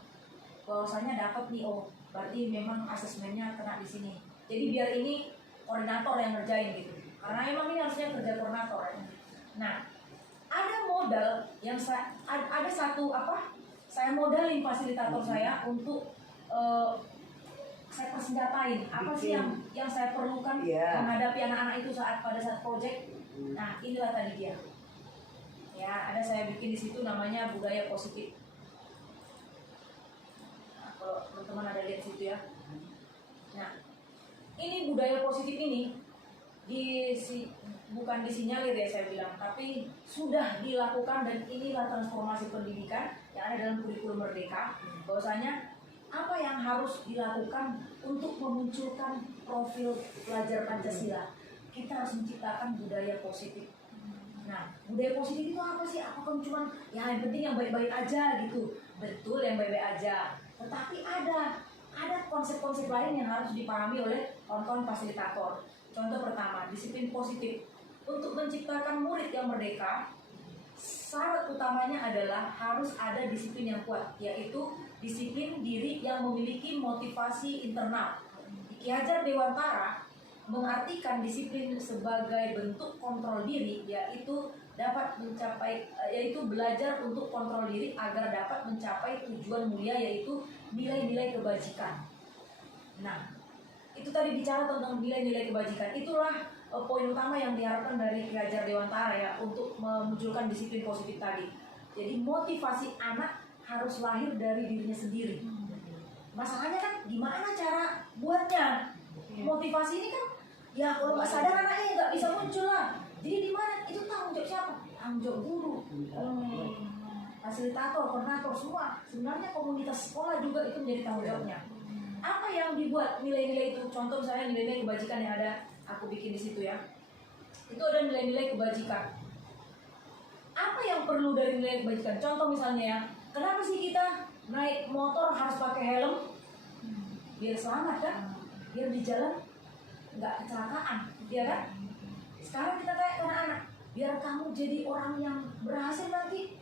Bahwasanya dapat nih, oh berarti memang asesmennya kena di sini. Jadi biar ini koordinator yang ngerjain gitu. Karena emang ini harusnya kerja koordinator ya. Nah, ada modal yang ada satu saya modalin fasilitator saya untuk saya persenjatain apa sih yang saya perlukan menghadapi anak-anak itu pada saat project. Nah, inilah tadi dia. Ya, ada saya bikin di situ namanya budaya positif. Nah, kalau teman-teman ada lihat situ ya. Nah, ini budaya positif ini bukan disinyalir ya saya bilang, tapi sudah dilakukan dan inilah transformasi pendidikan yang ada dalam kurikulum Merdeka. Bahwasanya apa yang harus dilakukan untuk memunculkan profil pelajar Pancasila? Kita harus menciptakan budaya positif. Nah, budaya positif itu apa sih? Apakah cuma ya yang penting yang baik-baik aja gitu? Betul, yang baik-baik aja. Tetapi ada konsep-konsep lain yang harus dipahami oleh kawan-kawan fasilitator. Contoh pertama, disiplin positif. Untuk menciptakan murid yang merdeka, syarat utamanya adalah harus ada disiplin yang kuat, yaitu disiplin diri yang memiliki motivasi internal. Ki Hajar Dewantara mengartikan disiplin sebagai bentuk kontrol diri, yaitu belajar untuk kontrol diri agar dapat mencapai tujuan mulia, yaitu nilai-nilai kebajikan. Nah, itu tadi bicara tentang nilai-nilai kebajikan. Itulah poin utama yang diharapkan dari Ki Hajar Dewantara ya untuk memunculkan disiplin positif tadi. Jadi motivasi anak harus lahir dari dirinya sendiri. Masalahnya kan gimana cara buatnya? Motivasi ini kan ya kalau nggak sadar anaknya nggak bisa muncul lah. Jadi di mana? Itu tanggung jawab siapa? Tanggung jawab guru, fasilitator, koordinator semua. Sebenarnya komunitas sekolah juga itu menjadi tanggung jawabnya. Apa yang dibuat nilai-nilai itu? Contoh misalnya nilai-nilai kebajikan yang ada aku bikin di situ ya. Itu ada nilai-nilai kebajikan. Apa yang perlu dari nilai kebajikan? Contoh misalnya ya, kenapa sih kita naik motor harus pakai helm? Biar selamat kan? Biar di jalan nggak kecelakaan, ya kan? Sekarang kita tanya ke anak-anak, biar kamu jadi orang yang berhasil nanti,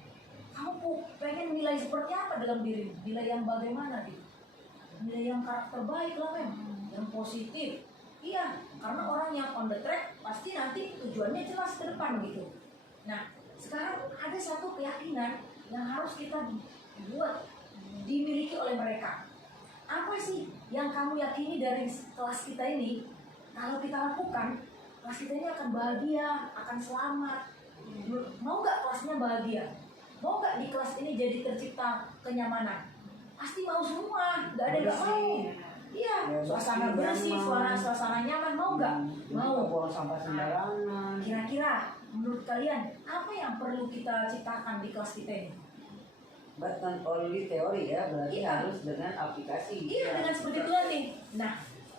kamu pengen nilai seperti apa dalam diri? Nilai yang bagaimana gitu? Nilai yang karakter baik lah kan, yang positif. Iya, karena orang yang on the track pasti nanti tujuannya jelas ke depan gitu. Nah, sekarang ada satu keyakinan yang harus kita buat dimiliki oleh mereka. Apa sih yang kamu yakini dari kelas kita ini? Kalau kita lakukan, kelas kita ini akan bahagia, akan selamat. Mau nggak kelasnya bahagia? Mau nggak di kelas ini jadi tercipta kenyamanan? Pasti mau semua, nggak ada yang nggak mau. Iya, suasana bersih, suasana nyaman, mau nggak? Mau. Buang sampah sembarangan. Kira-kira menurut kalian apa yang perlu kita ciptakan di kelas kita ini? But not only teori ya, berarti Iya. harus dengan aplikasi. Iya, dengan seperti itu nih. Nah,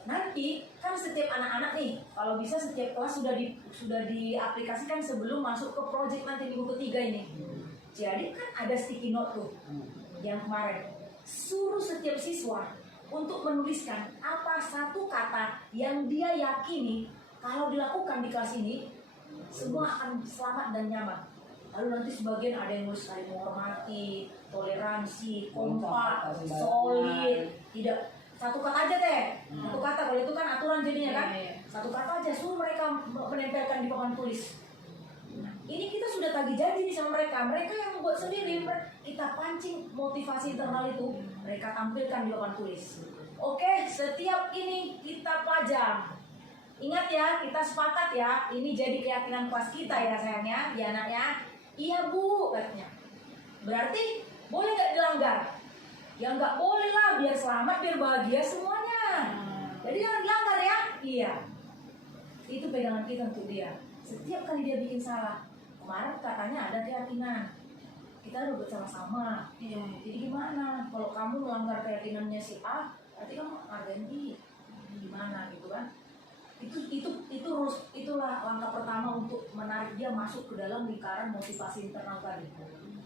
nanti kan setiap anak-anak nih, kalau bisa setiap kelas sudah diaplikasikan sebelum masuk ke project nanti minggu ketiga ini. Jadi kan ada sticky note tuh yang kemarin. Suruh setiap siswa untuk menuliskan apa satu kata yang dia yakini kalau dilakukan di kelas ini semua akan selamat dan nyaman. Lalu nanti sebagian ada yang nulis saling menghormati, toleransi, kompak, solid, tidak satu kata aja teh, satu kata, kalau itu kan aturan jadinya kan, satu kata aja suruh mereka menempelkan di papan tulis. Nah, ini kita sudah tagih janji nih sama mereka yang membuat sendiri, kita pancing motivasi internal itu, mereka tampilkan di papan tulis. Oke, setiap ini kita pajang. Ingat ya, kita sepakat ya, ini jadi keyakinan kelas kita ya sayangnya, ya anaknya. Iya bu, katanya. Berarti boleh nggak dilanggar? Ya nggak boleh lah, biar selamat, biar bahagia semuanya. Jadi jangan dilanggar ya. Iya. Itu pegangan kita untuk dia. Setiap kali dia bikin salah, kemarin katanya ada keyakinan. Kita udah bersama-sama. Jadi gimana? Kalau kamu melanggar keyakinannya si A, berarti kamu hargain dia. Gimana gitu kan? Itulah langkah pertama untuk menarik dia masuk ke dalam lingkaran motivasi internal tadi.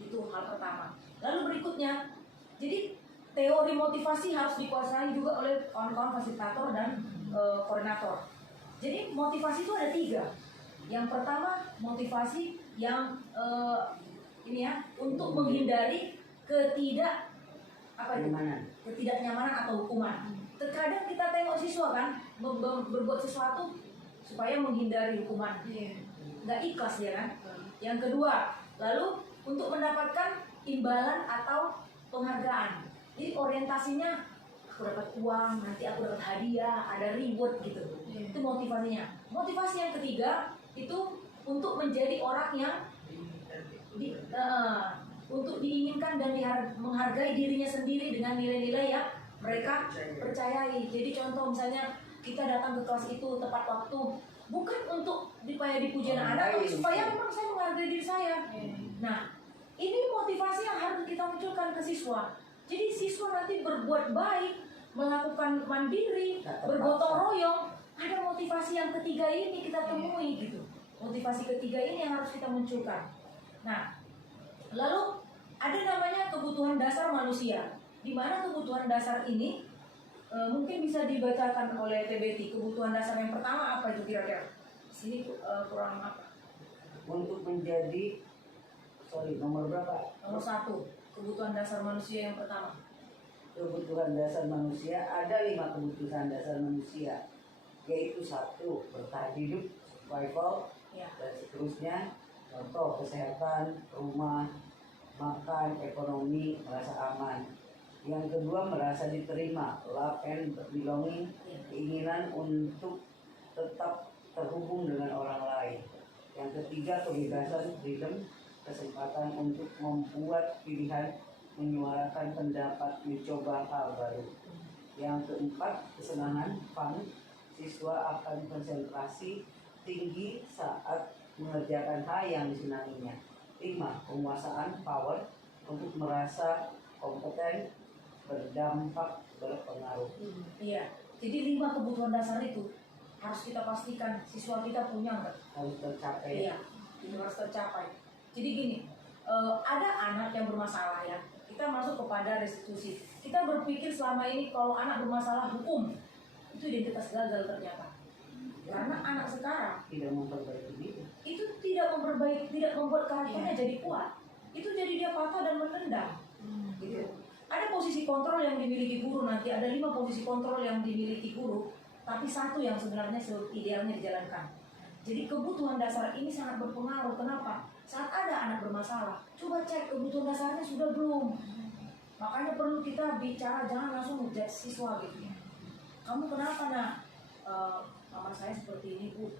Itu hal pertama. Lalu berikutnya, jadi teori motivasi harus dikuasai juga oleh kawan-kawan fasilitator dan koordinator. Jadi motivasi itu ada 3. Yang pertama motivasi yang untuk menghindari ketidaknyamanan atau hukuman. Terkadang kita tengok siswa kan berbuat sesuatu supaya menghindari hukuman, nggak ikhlas dia kan. Yang kedua, lalu untuk mendapatkan imbalan atau penghargaan. Jadi orientasinya aku dapat uang, nanti aku dapat hadiah, ada reward gitu. Itu motivasinya. Motivasi yang ketiga itu untuk menjadi orang yang untuk diinginkan dan menghargai dirinya sendiri dengan nilai-nilai yang mereka percayai. Jadi contoh misalnya kita datang ke kelas itu tepat waktu, bukan untuk dipuji anak-anak, supaya memang saya menghargai diri saya. Nah, ini motivasi yang harus kita munculkan ke siswa. Jadi siswa nanti berbuat baik, melakukan mandiri, bergotong royong. Ada motivasi yang ketiga ini kita temui gitu. Motivasi ketiga ini yang harus kita munculkan. Nah, lalu ada namanya kebutuhan dasar manusia. Di mana kebutuhan dasar ini mungkin bisa dibacakan oleh TBT. Kebutuhan dasar yang pertama apa itu kira-kira? Sini kurang apa? Untuk menjadi nomor berapa? Nomor 1, kebutuhan dasar manusia yang pertama. Kebutuhan dasar manusia, ada 5 kebutuhan dasar manusia, yaitu 1, bertahan hidup, survival, dan seterusnya. Contoh kesehatan, rumah, makan, ekonomi, merasa aman. Yang kedua, merasa diterima, love and belonging, keinginan untuk tetap terhubung dengan orang lain. Yang ketiga, kebebasan, freedom, kesempatan untuk membuat pilihan, menyuarakan pendapat, mencoba hal baru. Yang keempat, kesenangan, fun, siswa akan konsentrasi tinggi saat mengerjakan hal yang disenanginya. 5, penguasaan, power, untuk merasa kompeten, berdampak, berpengaruh. Iya. Jadi 5 kebutuhan dasar itu harus kita pastikan siswa kita punya nggak? Harus tercapai. Iya, itu harus tercapai. Jadi gini, ada anak yang bermasalah ya. Kita masuk kepada restitusi. Kita berpikir selama ini kalau anak bermasalah hukum, itu identitas gagal ternyata. Karena anak sekarang Tidak memperbaiki diri. itu tidak membuat karakternya jadi kuat. Itu jadi dia patah dan menendam. Gitu. Ada posisi kontrol yang dimiliki guru nanti, ada 5 posisi kontrol yang dimiliki guru, tapi 1 yang sebenarnya idealnya dijalankan. Jadi kebutuhan dasar ini sangat berpengaruh. Kenapa? Saat ada anak bermasalah, coba cek kebutuhan dasarnya sudah belum. Makanya perlu kita bicara, jangan langsung ngejudge siswa gitu ya. Kamu kenapa nak? Mama saya seperti ini bu.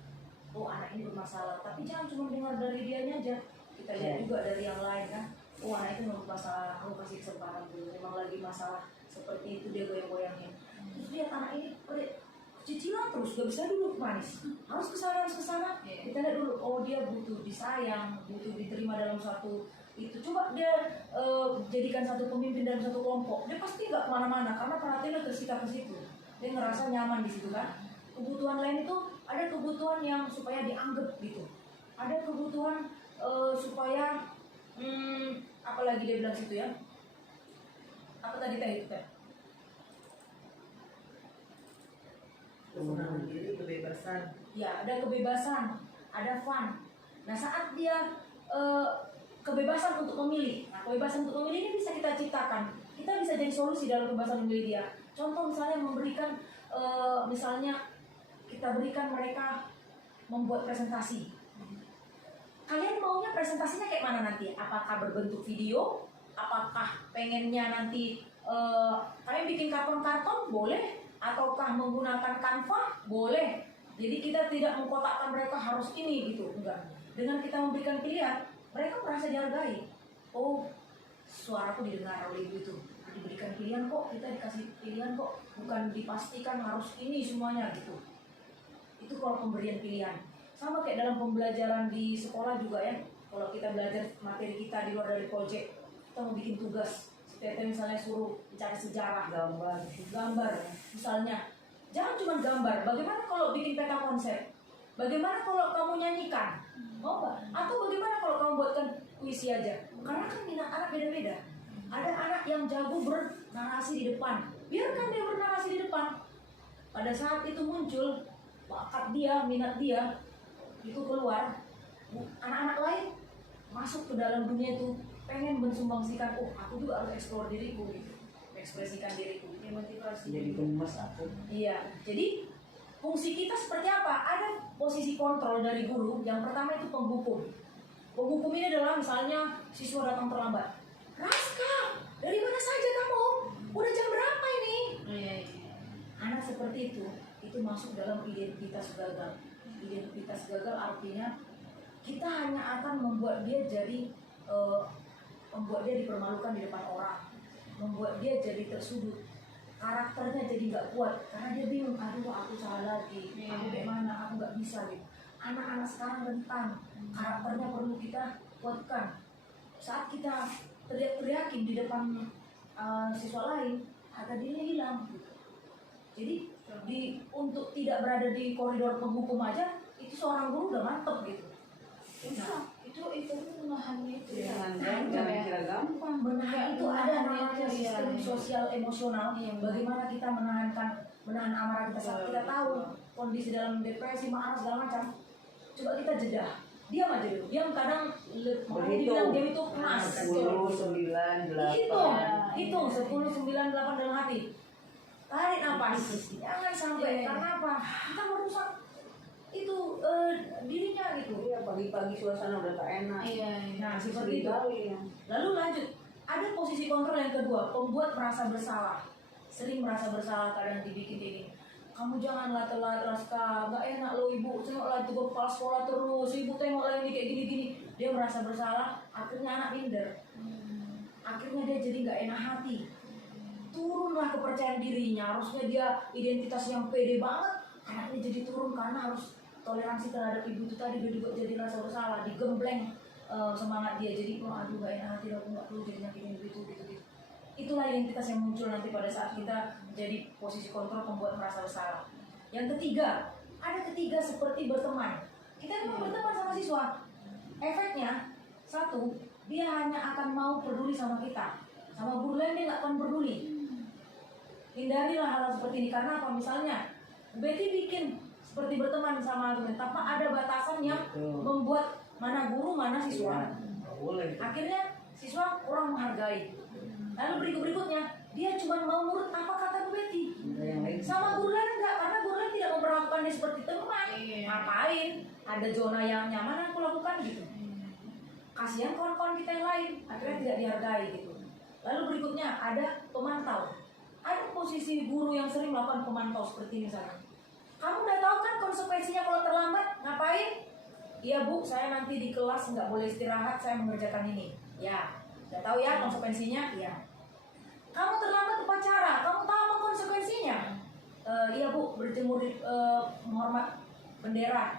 Oh anak ini bermasalah. Tapi jangan cuma dengar dari dianya aja. Kita lihat juga dari yang lain kan. Oh anak itu memang masalah. Aku kasih kesempatan dulu. Memang lagi masalah seperti itu dia goyang-goyangin. Terus lihat anak ini cicilan terus gak bisa duduk manis, harus kesana kita lihat dulu, oh dia butuh disayang, butuh diterima dalam satu itu. Coba dia jadikan satu pemimpin dalam satu kelompok, dia pasti nggak kemana-mana karena perhatiannya tersikat ke situ, dia ngerasa nyaman di situ kan. Kebutuhan lain itu ada kebutuhan yang supaya dianggap gitu, ada kebutuhan supaya apalagi dia bilang situ ya, apa tadi teh itu teh? Kesenangan diri, kebebasan. Ya, ada kebebasan, ada fun. Nah, saat dia kebebasan untuk memilih, nah, kebebasan untuk memilih ini bisa kita ciptakan. Kita bisa jadi solusi dalam kebebasan memilih dia. Contoh misalnya memberikan, misalnya kita berikan mereka membuat presentasi. Kalian maunya presentasinya kayak mana nanti? Apakah berbentuk video? Apakah pengennya nanti kalian bikin karton-karton? Boleh. Ataukah menggunakan Canva? Boleh. Jadi kita tidak mengkotakkan mereka harus ini gitu, enggak. Dengan kita memberikan pilihan, mereka merasa dihargai. Oh, suaraku didengar oleh ibu itu. Diberikan pilihan kok, kita dikasih pilihan kok, bukan dipastikan harus ini semuanya gitu. Itu kalau pemberian pilihan. Sama kayak dalam pembelajaran di sekolah juga ya. Kalau kita belajar materi kita di luar dari proyek, kita mau bikin tugas. Kita misalnya suruh mencari sejarah, gambar misalnya, jangan cuma gambar. Bagaimana kalau bikin peta konsep? Bagaimana kalau kamu nyanyikan? Mau nggak? Atau bagaimana kalau kamu buatkan puisi aja? Karena kan minat anak beda-beda. Ada anak yang jago bernarasi di depan, biarkan dia bernarasi di depan. Pada saat itu muncul bakat dia, minat dia, itu keluar. Anak-anak lain masuk ke dalam dunia itu, pengen mensumbangsikan, oh aku juga harus eksplor diriku gitu, ekspresikan diriku, ini motivasi. Jadi gemes aku. Iya, jadi fungsi kita seperti apa? Ada posisi kontrol dari guru. Yang pertama itu penghukum. Penghukum ini adalah misalnya siswa datang terlambat. Raska, dari mana saja kamu? Udah jam berapa ini? Anak seperti itu masuk dalam identitas gagal. Identitas gagal artinya kita hanya akan membuat dia jadi membuat dia dipermalukan di depan orang, membuat dia jadi tersudut, karakternya jadi nggak kuat karena dia bingung, aduh aku salah lagi, aku bagaimana, aku nggak bisa gitu. Anak-anak sekarang rentan, karakternya perlu kita kuatkan. Saat kita teriak-teriakin di depan siswa lain, harga dirinya hilang. Jadi untuk tidak berada di koridor penghukum aja, itu seorang guru udah mantep gitu. Nah, itu menahannya itu ya. Jangan kira gampang. Menahan itu ada namanya sistem sosial emosional. Bagaimana kita menahan amarah kita saat kita tahu kondisi dalam depresi, marah segala macam. Coba kita jeda. Diam aja dulu. Diam kadang dibilang diam itu emas. 10, 9, 8. Hitung 10, 9, 8 dalam hati. Tarik nafas. Jangan sampai karena apa? Kita merusak itu dirinya gitu. Iya, pagi-pagi suasana udah tak enak. Nah, seperti itu. Lalu lanjut. Ada posisi kontrol yang kedua, pembuat merasa bersalah. Sering merasa bersalah kadang dibikin ini. Kamu janganlah telat, Raska. Gak enak lo ibu. Tengoklah itu kepala sekolah terus. Ibu tengoklah ini kayak gini-gini. Dia merasa bersalah. Akhirnya anak minder. Akhirnya dia jadi gak enak hati. Turunlah kepercayaan dirinya. Harusnya dia identitas yang pede banget. Anaknya jadi turun karena harus toleransi terhadap ibu itu tadi. Dia juga jadi rasa bersalah, digembleng semangat dia. Jadi aduh gak enak hati, aku gak perlu jadi nyakitin gitu. Itulah identitas yang muncul nanti pada saat kita menjadi posisi kontrol, pembuat merasa bersalah. Yang ketiga, ada ketiga seperti berteman. Kita memang berteman sama siswa. Efeknya satu, dia hanya akan mau peduli sama kita. Sama guru lain dia gak akan peduli. Hindarilah hal seperti ini karena apa? Misalnya Betty bikin seperti berteman sama teman, tanpa ada batasan yang membuat mana guru mana siswa. Akhirnya siswa kurang menghargai. Lalu berikutnya dia cuma mau nurut apa kata Bu Betty. Sama guru lain enggak, karena guru lain tidak tidak memperlakukan dia seperti teman. Iya. Ngapain? Ada zona yang nyaman aku lakukan gitu. Kasihan kawan-kawan kita yang lain, akhirnya tidak dihargai gitu. Lalu berikutnya ada pemantau. Ada posisi guru yang sering melakukan pemantau seperti misalnya, kamu udah tahu kan konsekuensinya kalau terlambat, ngapain? Iya bu, saya nanti di kelas nggak boleh istirahat, saya mengerjakan ini. Ya, udah tahu ya konsekuensinya? Iya. Kamu terlambat upacara, kamu tahu apa konsekuensinya? Iya bu, berjemur menghormat bendera.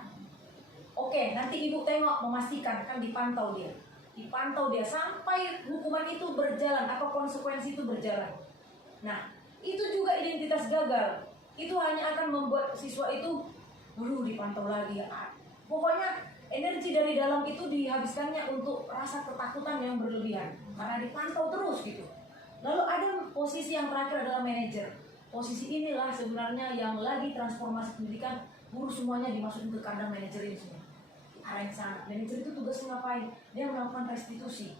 Oke, nanti ibu tengok, memastikan, kan dipantau dia. Dipantau dia sampai hukuman itu berjalan, apa konsekuensi itu berjalan. Nah, itu juga identitas gagal. Itu hanya akan membuat siswa itu dipantau lagi. Pokoknya energi dari dalam itu dihabiskannya untuk rasa ketakutan yang berlebihan karena dipantau terus gitu. Lalu ada posisi yang terakhir adalah manajer. Posisi inilah sebenarnya yang lagi transformasi pendidikan, guru semuanya dimasukin ke kandang manajer ini semua. Arahin sana. Manajer itu tugasnya ngapain? Dia melakukan restitusi.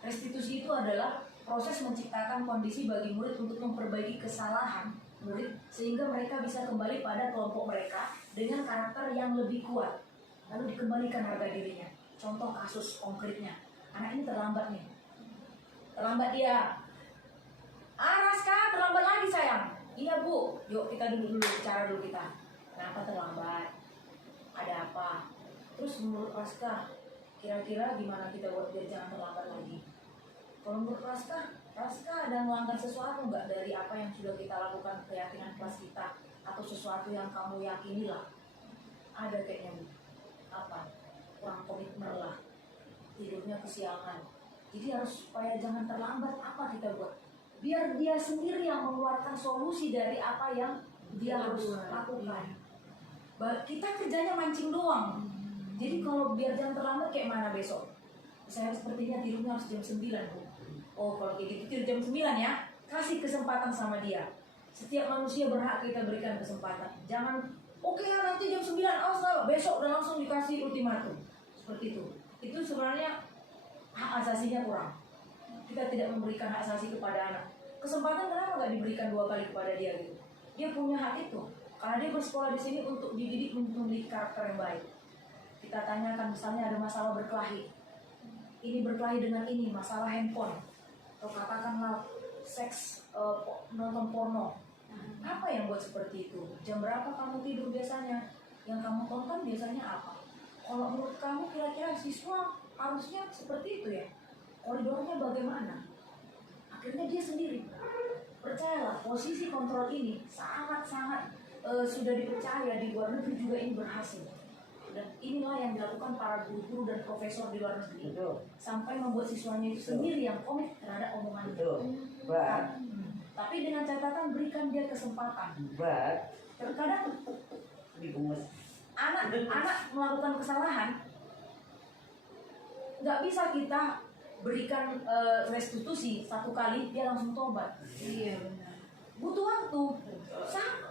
Restitusi itu adalah proses menciptakan kondisi bagi murid untuk memperbaiki kesalahan murid sehingga mereka bisa kembali pada kelompok mereka dengan karakter yang lebih kuat. Lalu dikembalikan harga dirinya. Contoh kasus konkretnya, anak ini terlambat nih. Terlambat dia. Raska, terlambat lagi sayang. Iya bu, yuk kita duduk dulu, bicara dulu kita. Kenapa terlambat? Ada apa? Terus menurut Raska, kira-kira gimana kita buat biar jangan terlambat lagi? Kalau menurut Raska ada melanggar sesuatu nggak dari apa yang sudah kita lakukan keyakinan kelas kita atau sesuatu yang kamu yakini lah? Ada kayaknya bu. Apa? Kurang komitmen lah. Tidurnya kesiangan. Jadi harus supaya jangan terlambat, apa kita buat? Biar dia sendiri yang mengeluarkan solusi dari apa yang dia harus lakukan. Kita kerjanya mancing doang. Jadi kalau biar jangan terlambat kayak mana besok? Saya sepertinya tidurnya harus jam 9 bu. Oh kalau kayak gitu tidur jam 9 ya. Kasih kesempatan sama dia. Setiap manusia berhak kita berikan kesempatan. Jangan oke ya nanti jam 9 salah. Besok udah langsung dikasih ultimatum. Seperti itu. Itu sebenarnya hak asasinya kurang. Kita tidak memberikan hak asasi kepada anak. Kesempatan kenapa nggak diberikan 2 kali kepada dia gitu? Dia punya hak itu. Karena dia bersekolah di sini untuk dididik untuk memiliki karakter yang baik. Kita tanyakan misalnya ada masalah berkelahi. Ini berkelahi dengan ini, masalah handphone. Atau katakanlah seks, nonton porno. Apa yang buat seperti itu? Jam berapa kamu tidur biasanya? Yang kamu tonton biasanya apa? Kalau menurut kamu kira-kira siswa harusnya seperti itu ya? Koridornya bagaimana? Akhirnya dia sendiri. Percayalah, posisi kontrol ini sangat-sangat sudah dipercaya di luar negeri juga ini berhasil. Dan inilah yang dilakukan para guru-guru dan profesor di luar negeri. Sampai membuat siswanya itu sendiri yang komit terhadap omongan itu. Tapi dengan catatan berikan dia kesempatan. Terkadang anak melakukan kesalahan, nggak bisa kita berikan restitusi 1 kali dia langsung tobat. Iya benar. Butuh waktu.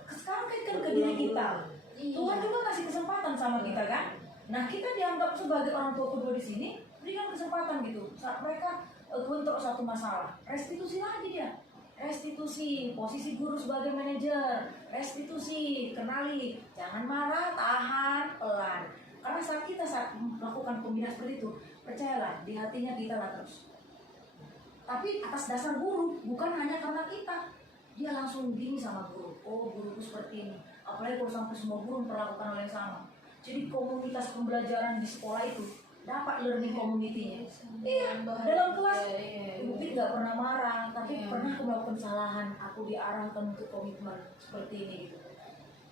Sekarang kan ke diri kita. Tuhan juga kasih kesempatan sama kita kan. Nah kita dianggap sebagai orang tua kedua di sini, berikan kesempatan gitu. Saat mereka bentrok satu masalah, restitusi lagi dia. Restitusi, posisi guru sebagai manajer, restitusi, kenali, jangan marah, tahan, pelan. Karena saat kita melakukan pembinaan seperti itu, percayalah di hatinya kita lah terus. Tapi atas dasar guru, bukan hanya karena kita. Dia langsung gini sama guru, oh guruku seperti ini. Apalagi kalau sampai semua guru memperlakukan hal yang sama. Jadi komunitas pembelajaran di sekolah itu dapat learning community-nya. Iya, dalam kelas mungkin nggak pernah marah, tapi pernah melakukan kesalahan. Aku diarahkan untuk komitmen seperti ini gitu.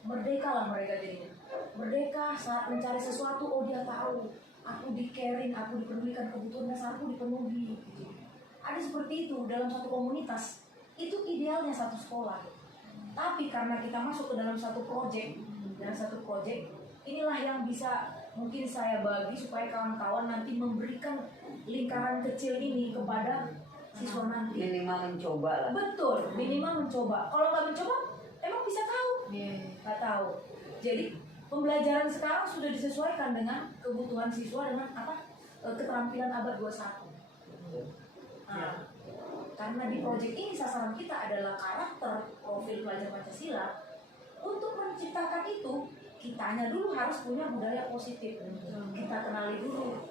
Merdeka lah mereka jadinya. Merdeka saat mencari sesuatu, oh dia tahu. Aku di-caring, aku dipedulikan, kebutuhan dasarku dipenuhi. Gitu. Ada seperti itu dalam satu komunitas. Itu idealnya satu sekolah. Tapi karena kita masuk ke dalam satu proyek, inilah yang bisa mungkin saya bagi supaya kawan-kawan nanti memberikan lingkaran kecil ini kepada siswa nanti. Minimal mencoba lah. Betul, minimal mencoba. Kalau nggak mencoba, emang bisa tahu? Nggak tahu. Jadi pembelajaran sekarang sudah disesuaikan dengan kebutuhan siswa dengan keterampilan abad 21. Nah, karena di proyek ini sasaran kita adalah karakter profil pelajar Pancasila untuk menciptakan itu, kitanya dulu harus punya budaya positif. Kita kenali dulu.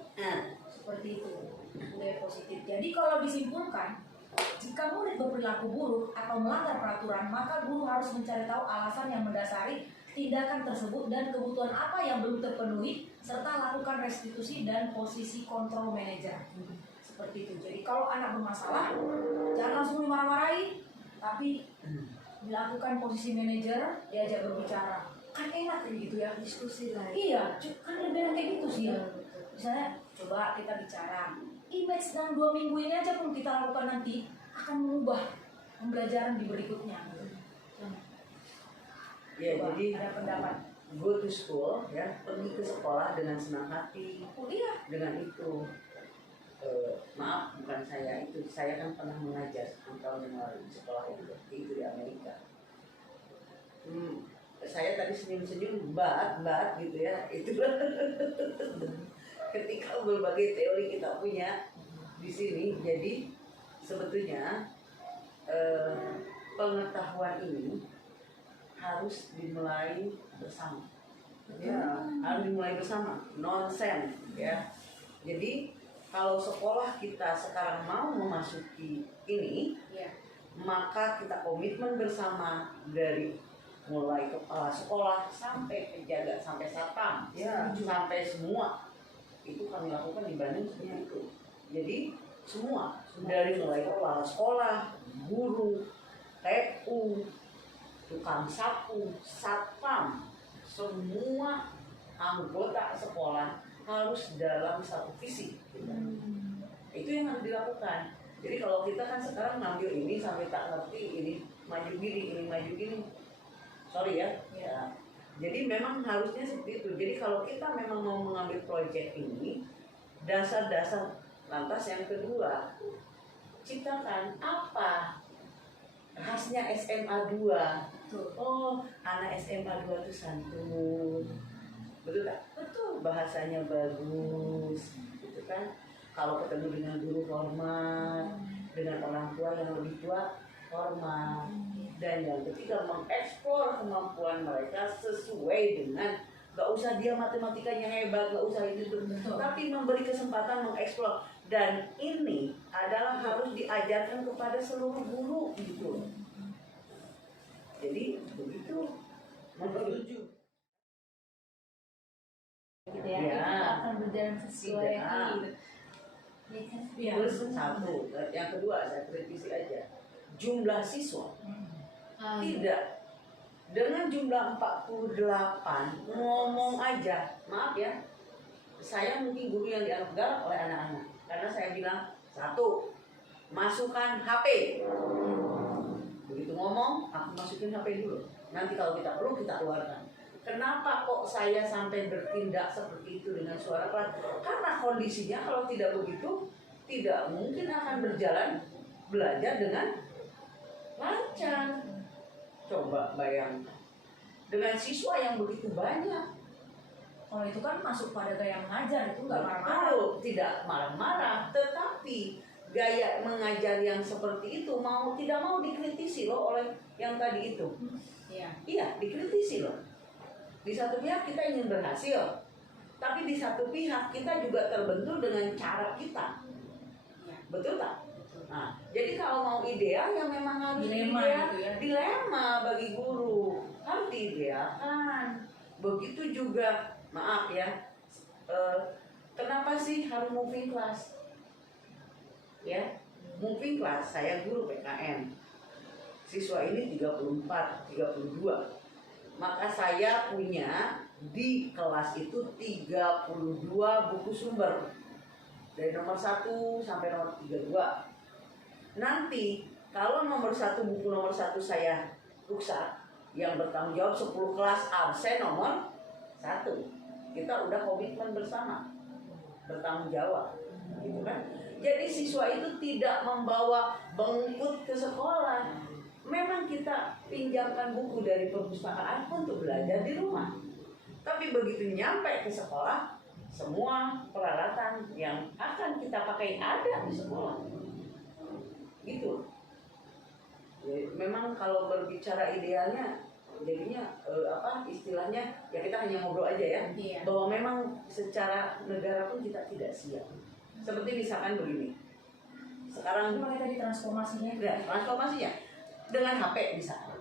Seperti itu, budaya positif. Jadi kalau disimpulkan, jika murid berperilaku buruk atau melanggar peraturan, maka guru harus mencari tahu alasan yang mendasari tindakan tersebut dan kebutuhan apa yang belum terpenuhi, serta lakukan restitusi dan posisi kontrol manajer. Seperti itu. Jadi kalau anak bermasalah, jangan langsung dimarah-marahi, tapi dilakukan posisi manajer, diajak berbicara. Kan enak kayak gitu ya. Diskusi lah. Iya, kan lebih enak kayak gitu sih ya. Misalnya, coba kita bicara. Image dalam 2 minggu ini aja pun kita lakukan nanti akan mengubah pembelajaran di berikutnya. Ya, Coba, jadi ada pendapat. go to school, ya, pergi ke sekolah dengan senang hati, Kuliah. dengan itu. Maaf, bukan saya itu. Saya kan pernah mengajar 10 tahun yang lalu di sekolah itu di Amerika. Saya tadi senyum-senyum, bat gitu ya. Itu ketika berbagai teori kita punya di sini. Jadi sebetulnya pengetahuan ini harus dimulai bersama. Ya, harus dimulai bersama. Nonsen, ya. Jadi kalau sekolah kita sekarang mau memasuki ini, Iya. maka kita komitmen bersama dari mulai kepala sekolah sampai penjaga, sampai satpam, ya, sampai semua itu kami lakukan di Bandung seperti itu. Jadi semua dari mulai kepala sekolah, guru, TU, tukang sapu, satpam, semua anggota sekolah harus dalam satu visi. Itu yang harus dilakukan. Jadi kalau kita kan sekarang ngambil ini sampai tak ngerti ini maju gini, ini maju gini. Sorry ya. Ya. Jadi memang harusnya seperti itu. Jadi kalau kita memang mau mengambil proyek ini, dasar-dasar. Lantas yang kedua, ciptakan apa khasnya SMA 2. Oh, anak SMA 2 itu santun. Betul tak? Betul. Bahasanya bagus, gitu kan? Kalau ketemu dengan guru hormat, dengan orang tua yang lebih tua hormat. Dan yang ketiga, mengeksplor kemampuan mereka sesuai dengan, gak usah dia matematikanya hebat, gak usah itu, tapi memberi kesempatan mengeksplor. Dan ini adalah harus diajarkan kepada seluruh guru, gitu. Jadi begitu, setuju. Gitu ya, Ya. itu akan berjalan sesuai Tidak. gitu. Iya. Terus satu, yang kedua saya kritisi aja, jumlah siswa. Tidak. Dengan jumlah 48, ngomong aja, maaf ya, saya mungkin guru yang dianggap galak oleh anak-anak. Karena saya bilang, satu, masukkan HP. Begitu ngomong, aku masukin HP dulu. Nanti kalau kita perlu, kita keluarkan. Kenapa kok saya sampai bertindak seperti itu dengan suara keras? Karena kondisinya kalau tidak begitu, tidak mungkin akan berjalan belajar dengan lancar. Coba bayangkan, dengan siswa yang begitu banyak. Kalau itu kan masuk pada gaya mengajar, itu nggak marah-marah. Betul, tidak marah-marah, tetapi gaya mengajar yang seperti itu mau tidak mau dikritisi loh oleh yang tadi itu. Iya. Iya, dikritisi loh. Di satu pihak kita ingin berhasil, tapi di satu pihak kita juga terbentur dengan cara kita. Iya. Betul tak? Nah, jadi kalau mau ideal yang memang harus Dilema ideal, gitu ya. dilema bagi guru harus diidealkan. Begitu juga, maaf ya, kenapa sih harus moving class? Ya, moving class, saya guru PKN. Siswa ini 34, 32. Maka saya punya di kelas itu 32 buku sumber. Dari nomor 1 sampai nomor 32. Nanti kalau nomor 1 buku nomor 1 saya rusak, yang bertanggung jawab 10 kelas absen nomor 1. Kita udah komitmen bersama bertanggung jawab, gitu kan? Jadi siswa itu tidak membawa bengkut ke sekolah. Memang kita pinjamkan buku dari perpustakaan untuk belajar di rumah. Tapi begitu nyampe ke sekolah, semua peralatan yang akan kita pakai ada di sekolah. Gitu. Ya, memang kalau berbicara idealnya jadinya istilahnya ya kita hanya ngobrol aja ya, Iya. bahwa memang secara negara pun kita tidak siap. Seperti misalkan begini, sekarang Makanya tadi transformasinya. ya, transformasinya dengan HP misalkan,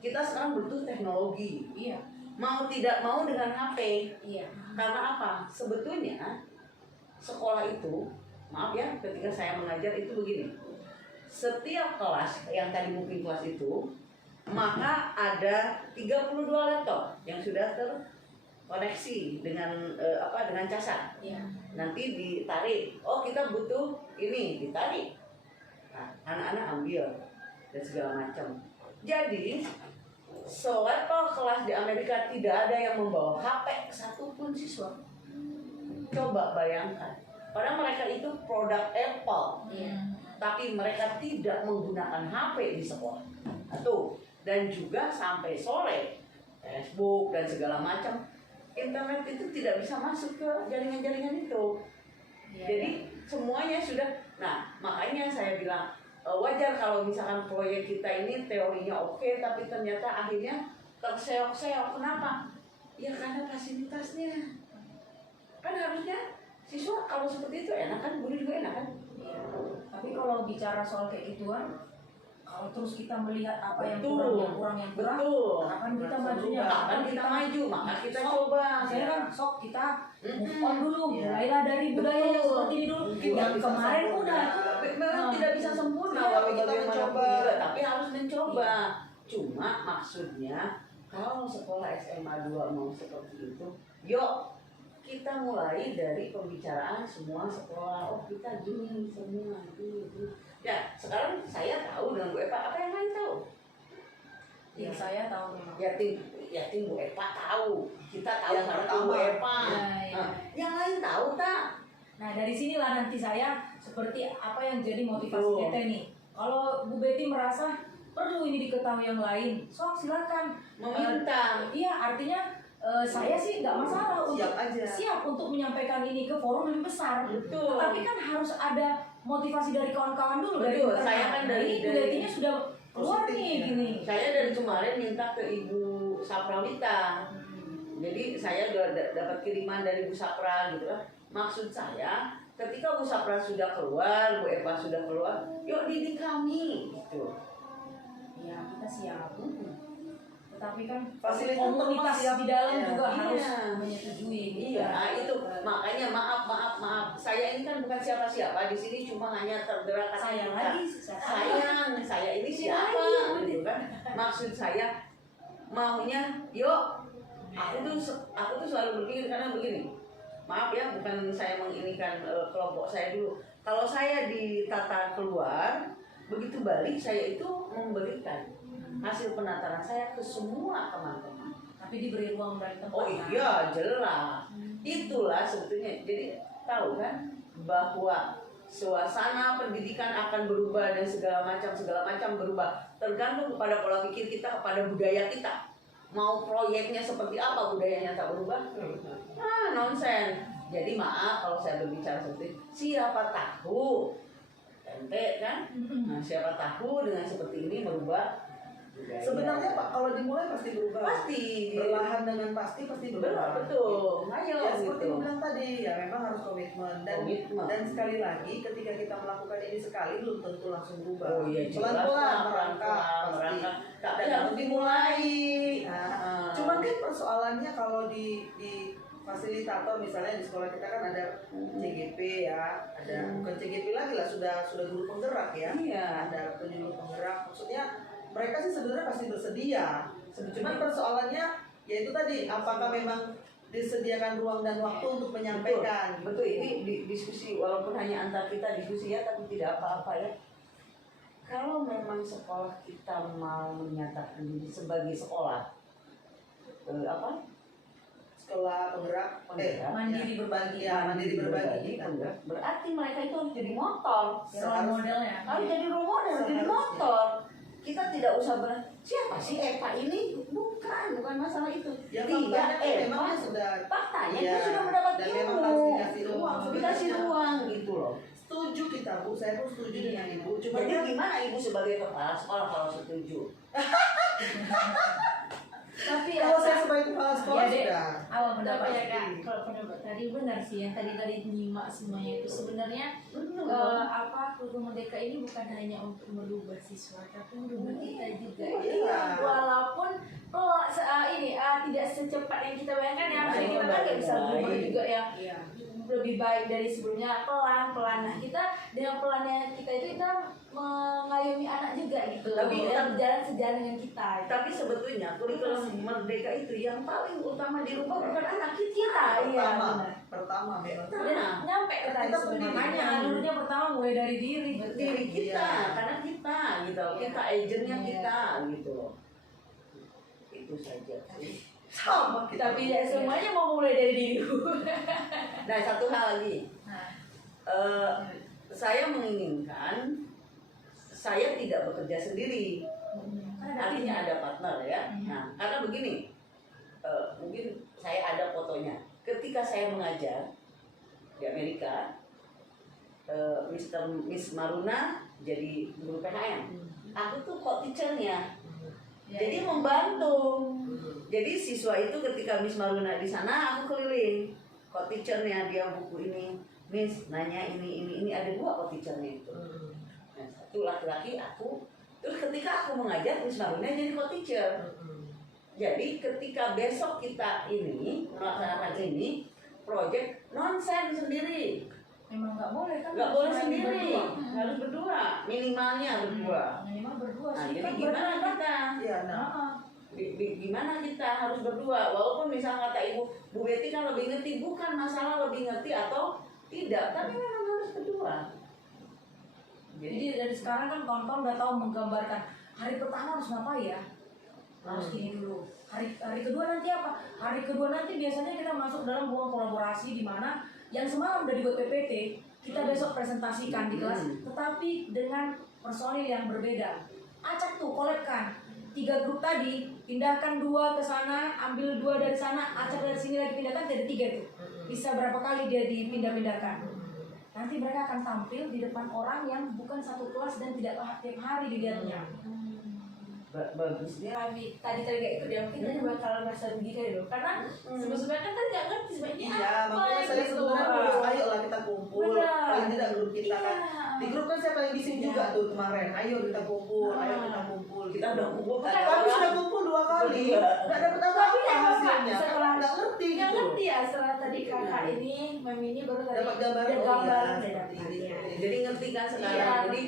kita sekarang butuh teknologi, Iya. mau tidak mau dengan HP. Iya. Karena apa? Sebetulnya sekolah itu, maaf ya, ketika saya mengajar itu begini, setiap kelas yang tadi mungkin kelas itu, maka ada 32 laptop yang sudah terkoneksi dengan dengan casan. Iya. Nanti ditarik, oh kita butuh ini, ditarik. Nah, anak-anak ambil dan segala macam. Jadi selevel kelas di Amerika tidak ada yang membawa HP satupun siswa. Coba bayangkan, padahal mereka itu produk Apple, tapi mereka tidak menggunakan HP di sekolah. Nah, tuh. Dan juga sampai sore Facebook dan segala macam, internet itu tidak bisa masuk ke jaringan-jaringan itu. Jadi semuanya sudah. Nah, makanya saya bilang wajar kalau misalkan proyek kita ini teorinya oke, tapi ternyata akhirnya terseok-seok. Kenapa? Ya karena fasilitasnya. Kan harusnya siswa kalau seperti itu enak kan, guru juga enak kan. Tapi kalau bicara soal kayak gituan, kalau terus kita melihat apa yang Betul. kurang, yang kurang, Betul. kapan kita majunya? Kapan kita maju, maka kita coba. Saya kan sok kita move on dulu, Iya. mulailah dari budaya yang Betul. seperti ini dulu. Mungkin Yang nggak bisa kemarin sempurna. udah. Memang tidak bisa sempurna, Iya, walau kita bagaimanapun mencoba. juga, tapi harus mencoba. Cuma maksudnya kalau sekolah SMA 2 mau seperti itu, yuk kita mulai dari pembicaraan semua sekolah. Oh kita gini semua gini. Ya sekarang saya tahu dengan Bu Eva, apa yang lain tahu? Ya saya tahu memang. Yatim Bu Eva tahu, kita tahu Yang karena pertama. Bu Eva. Ya, ya. Nah, yang lain tahu tak? Nah dari sinilah nanti saya seperti apa yang jadi motivasi Betul. kita nih. Kalau Bu Betty merasa perlu ini diketahui yang lain, sok silakan Meminta. Iya artinya saya sih nggak masalah untuk Siap aja. siap untuk menyampaikan ini ke forum lebih besar. Betul. Tapi kan harus ada motivasi dari kawan-kawan dulu. Betul, internal. saya kan Nah, dari- ini Bu Betty-nya sudah keluar positif, nih ya. gini. Saya dari kemarin minta ke Ibu Saprawita. Jadi saya udah dapat kiriman dari Bu Sapra gitu kan. Maksud saya ketika Bu Sapra sudah keluar, Bu Eva sudah keluar, yuk didik kami gitu. Ya kita siap. Tetapi kan Fasilitas komunitas siap. di dalam Iya. juga harus Iya. menyetujui. gitu. Iya, nah itu makanya maaf. Saya ini kan bukan siapa-siapa di sini, cuma hanya tergerak karena Saya kita. lagi. Saya ini siapa gitu kan. Maksud saya maunya yuk aku tuh selalu berpikir karena begini. Maaf ya, bukan saya menginikan kelompok saya dulu. Kalau saya ditata keluar, begitu balik saya itu memberikan hasil penataran saya ke semua teman-teman. Tapi diberi ruang dari tempat. Oh iya, jelas. Itulah sebetulnya. Jadi tahu kan bahwa suasana pendidikan akan berubah dan segala macam berubah tergantung kepada pola pikir kita, kepada budaya kita. Mau proyeknya seperti apa, budayanya tak berubah? Nonsen. Jadi maaf kalau saya berbicara seperti itu. Siapa tahu ente kan? Nah, siapa tahu dengan seperti ini merubah budaya. Sebenarnya Pak, kalau dimulai pasti berubah. pasti Perlahan dengan pasti berubah. betul. Ayo Ya seperti gitu. yang bilang tadi, ya memang harus komitmen dan sekali lagi ketika kita melakukan ini sekali belum tentu langsung berubah. Oh iya, jelas Pelan-pelan lah, merangkak pasti. merangkak. Tapi Dan harus dimulai. Nah, cuman kan persoalannya kalau di fasilitator misalnya di sekolah kita kan ada CGP ya, ada bukan CGP lagi lah, sudah guru penggerak ya. Iya. Ada penyuluh penggerak. Maksudnya mereka sih sebenarnya pasti bersedia. Cuman persoalannya yaitu tadi apakah memang disediakan ruang dan waktu untuk menyampaikan. Betul, ini diskusi walaupun hanya antar kita diskusi ya, tapi tidak apa-apa ya. Kalau memang sekolah kita mau menyatakan diri sebagai sekolah Sekolah penggerak, Mandiri berbagi. ya mandiri berbagi. penggerak, berarti mereka itu harus jadi motor. Role modelnya. Harus jadi role model, harus jadi motor. Kita tidak usah siapa sih Eva ini? Bukan masalah itu. Ya Dia faktanya kan Eva. memang dia sudah Faktanya Iya, dia sudah mendapat dan ilmu. memang harus dikasih ruang. Dikasih ruang gitu loh. setuju kita Bu, saya pun setuju dengan Ibu. Cuma Jadi gimana ibu sebagai kepala sekolah kalau setuju? Tapi Kalau saya sebagai kepala sekolah Ya, Dek. sudah. awal pendapat Udah ya kak, pasti. kalau pendapat tadi benar sih yang tadi nyimak semuanya itu sebenarnya apa kurikulum merdeka ini bukan hanya untuk merubah siswa tapi merubah kita juga. Iya. Walaupun tidak secepat yang kita bayangkan ya, maksudnya kita kan nggak bisa berubah juga ya Iya. lebih baik dari sebelumnya, pelan-pelan. Nah kita dengan pelannya kita itu kita mengayomi anak juga gitu. Tapi- dan berjalan sejalan dengan kita. Tapi sebetulnya kurikulum merdeka itu yang paling utama dirubah bukan anak kita. Iya, Pertama, benar. pertama memang. Dan nyampe ke tadi Kita sebenarnya. pendidikan. Alurnya pertama mulai dari diri. Diri kita, Iya. karena kita gitu, Iya. kita agentnya Iya. kita gitu loh. Itu saja. Sama kita. Tapi ya semuanya mau mulai dari diriku. Nah, satu hal lagi. Nah, Saya menginginkan saya tidak bekerja sendiri. Artinya ada partner ya. Nah, karena begini, mungkin saya ada fotonya. Ketika saya mengajar di Amerika, Miss Maruna jadi guru PHM. Aku tuh kok teachernya. Jadi membantu. Jadi siswa itu ketika Miss Maruna di sana, aku keliling. Kok teachernya dia buku ini, Miss nanya ini ada 2 kok teachernya itu. Nah, satu laki-laki aku. Terus ketika aku mengajar Miss Maruna jadi kok teacher. Jadi ketika besok kita ini melaksanakan ini project nonsen sendiri, memang nggak boleh kan? nggak boleh Harus sendiri, berdua. harus berdua, minimalnya berdua. Minimal berdua Nah, sih. jadi Kan gimana berdua, kan? kita? Iya, nah. Heeh. Gimana kita harus berdua? Walaupun misalnya kata Bu Betty kan lebih ngerti, bukan masalah lebih ngerti atau tidak, tapi memang harus berdua. Jadi dari sekarang kan kawan-kawan udah tahu menggambarkan hari pertama harus ngapain ya? Harus gini dulu. Hari kedua nanti apa? Hari kedua nanti biasanya kita masuk dalam ruang kolaborasi di mana yang semalam udah dibuat PPT, kita besok presentasikan di kelas, tetapi dengan personil yang berbeda. Acak tuh, kolabkan. 3 grup tadi, pindahkan 2 ke sana, ambil 2 dari sana, acak dari sini lagi pindahkan, jadi 3 tuh. Bisa berapa kali dia dipindah-pindahkan. Nanti mereka akan tampil di depan orang yang bukan satu kelas dan tidak tiap hari dilihatnya. Bagusnya. Kami tadi kayak ikut ya, mungkin tadi bakal merasa rugi kali loh, karena sebelumnya kan tadi nggak ngerti sebenarnya Iya, apa makanya saya gitu. sebenarnya ayolah kita kumpul. Benar. Paling tidak grup kita kan. Iya. Di grup kan saya paling bising Iya. juga tuh kemarin. Ayo kita kumpul, ayo Ah. kita kumpul. Kita udah kumpul kan. Kami sudah kumpul 2 kali. Nggak dapat Tapi apa-apa ya hasilnya. setelah Nggak ngerti nggak gitu. ngerti ya setelah tadi kakak ini, mem ini baru tadi Dapat gambaran. ada Oh, gambaran iya, beda. seperti ini. Jadi ngerti kan sekarang. Iya. Jadi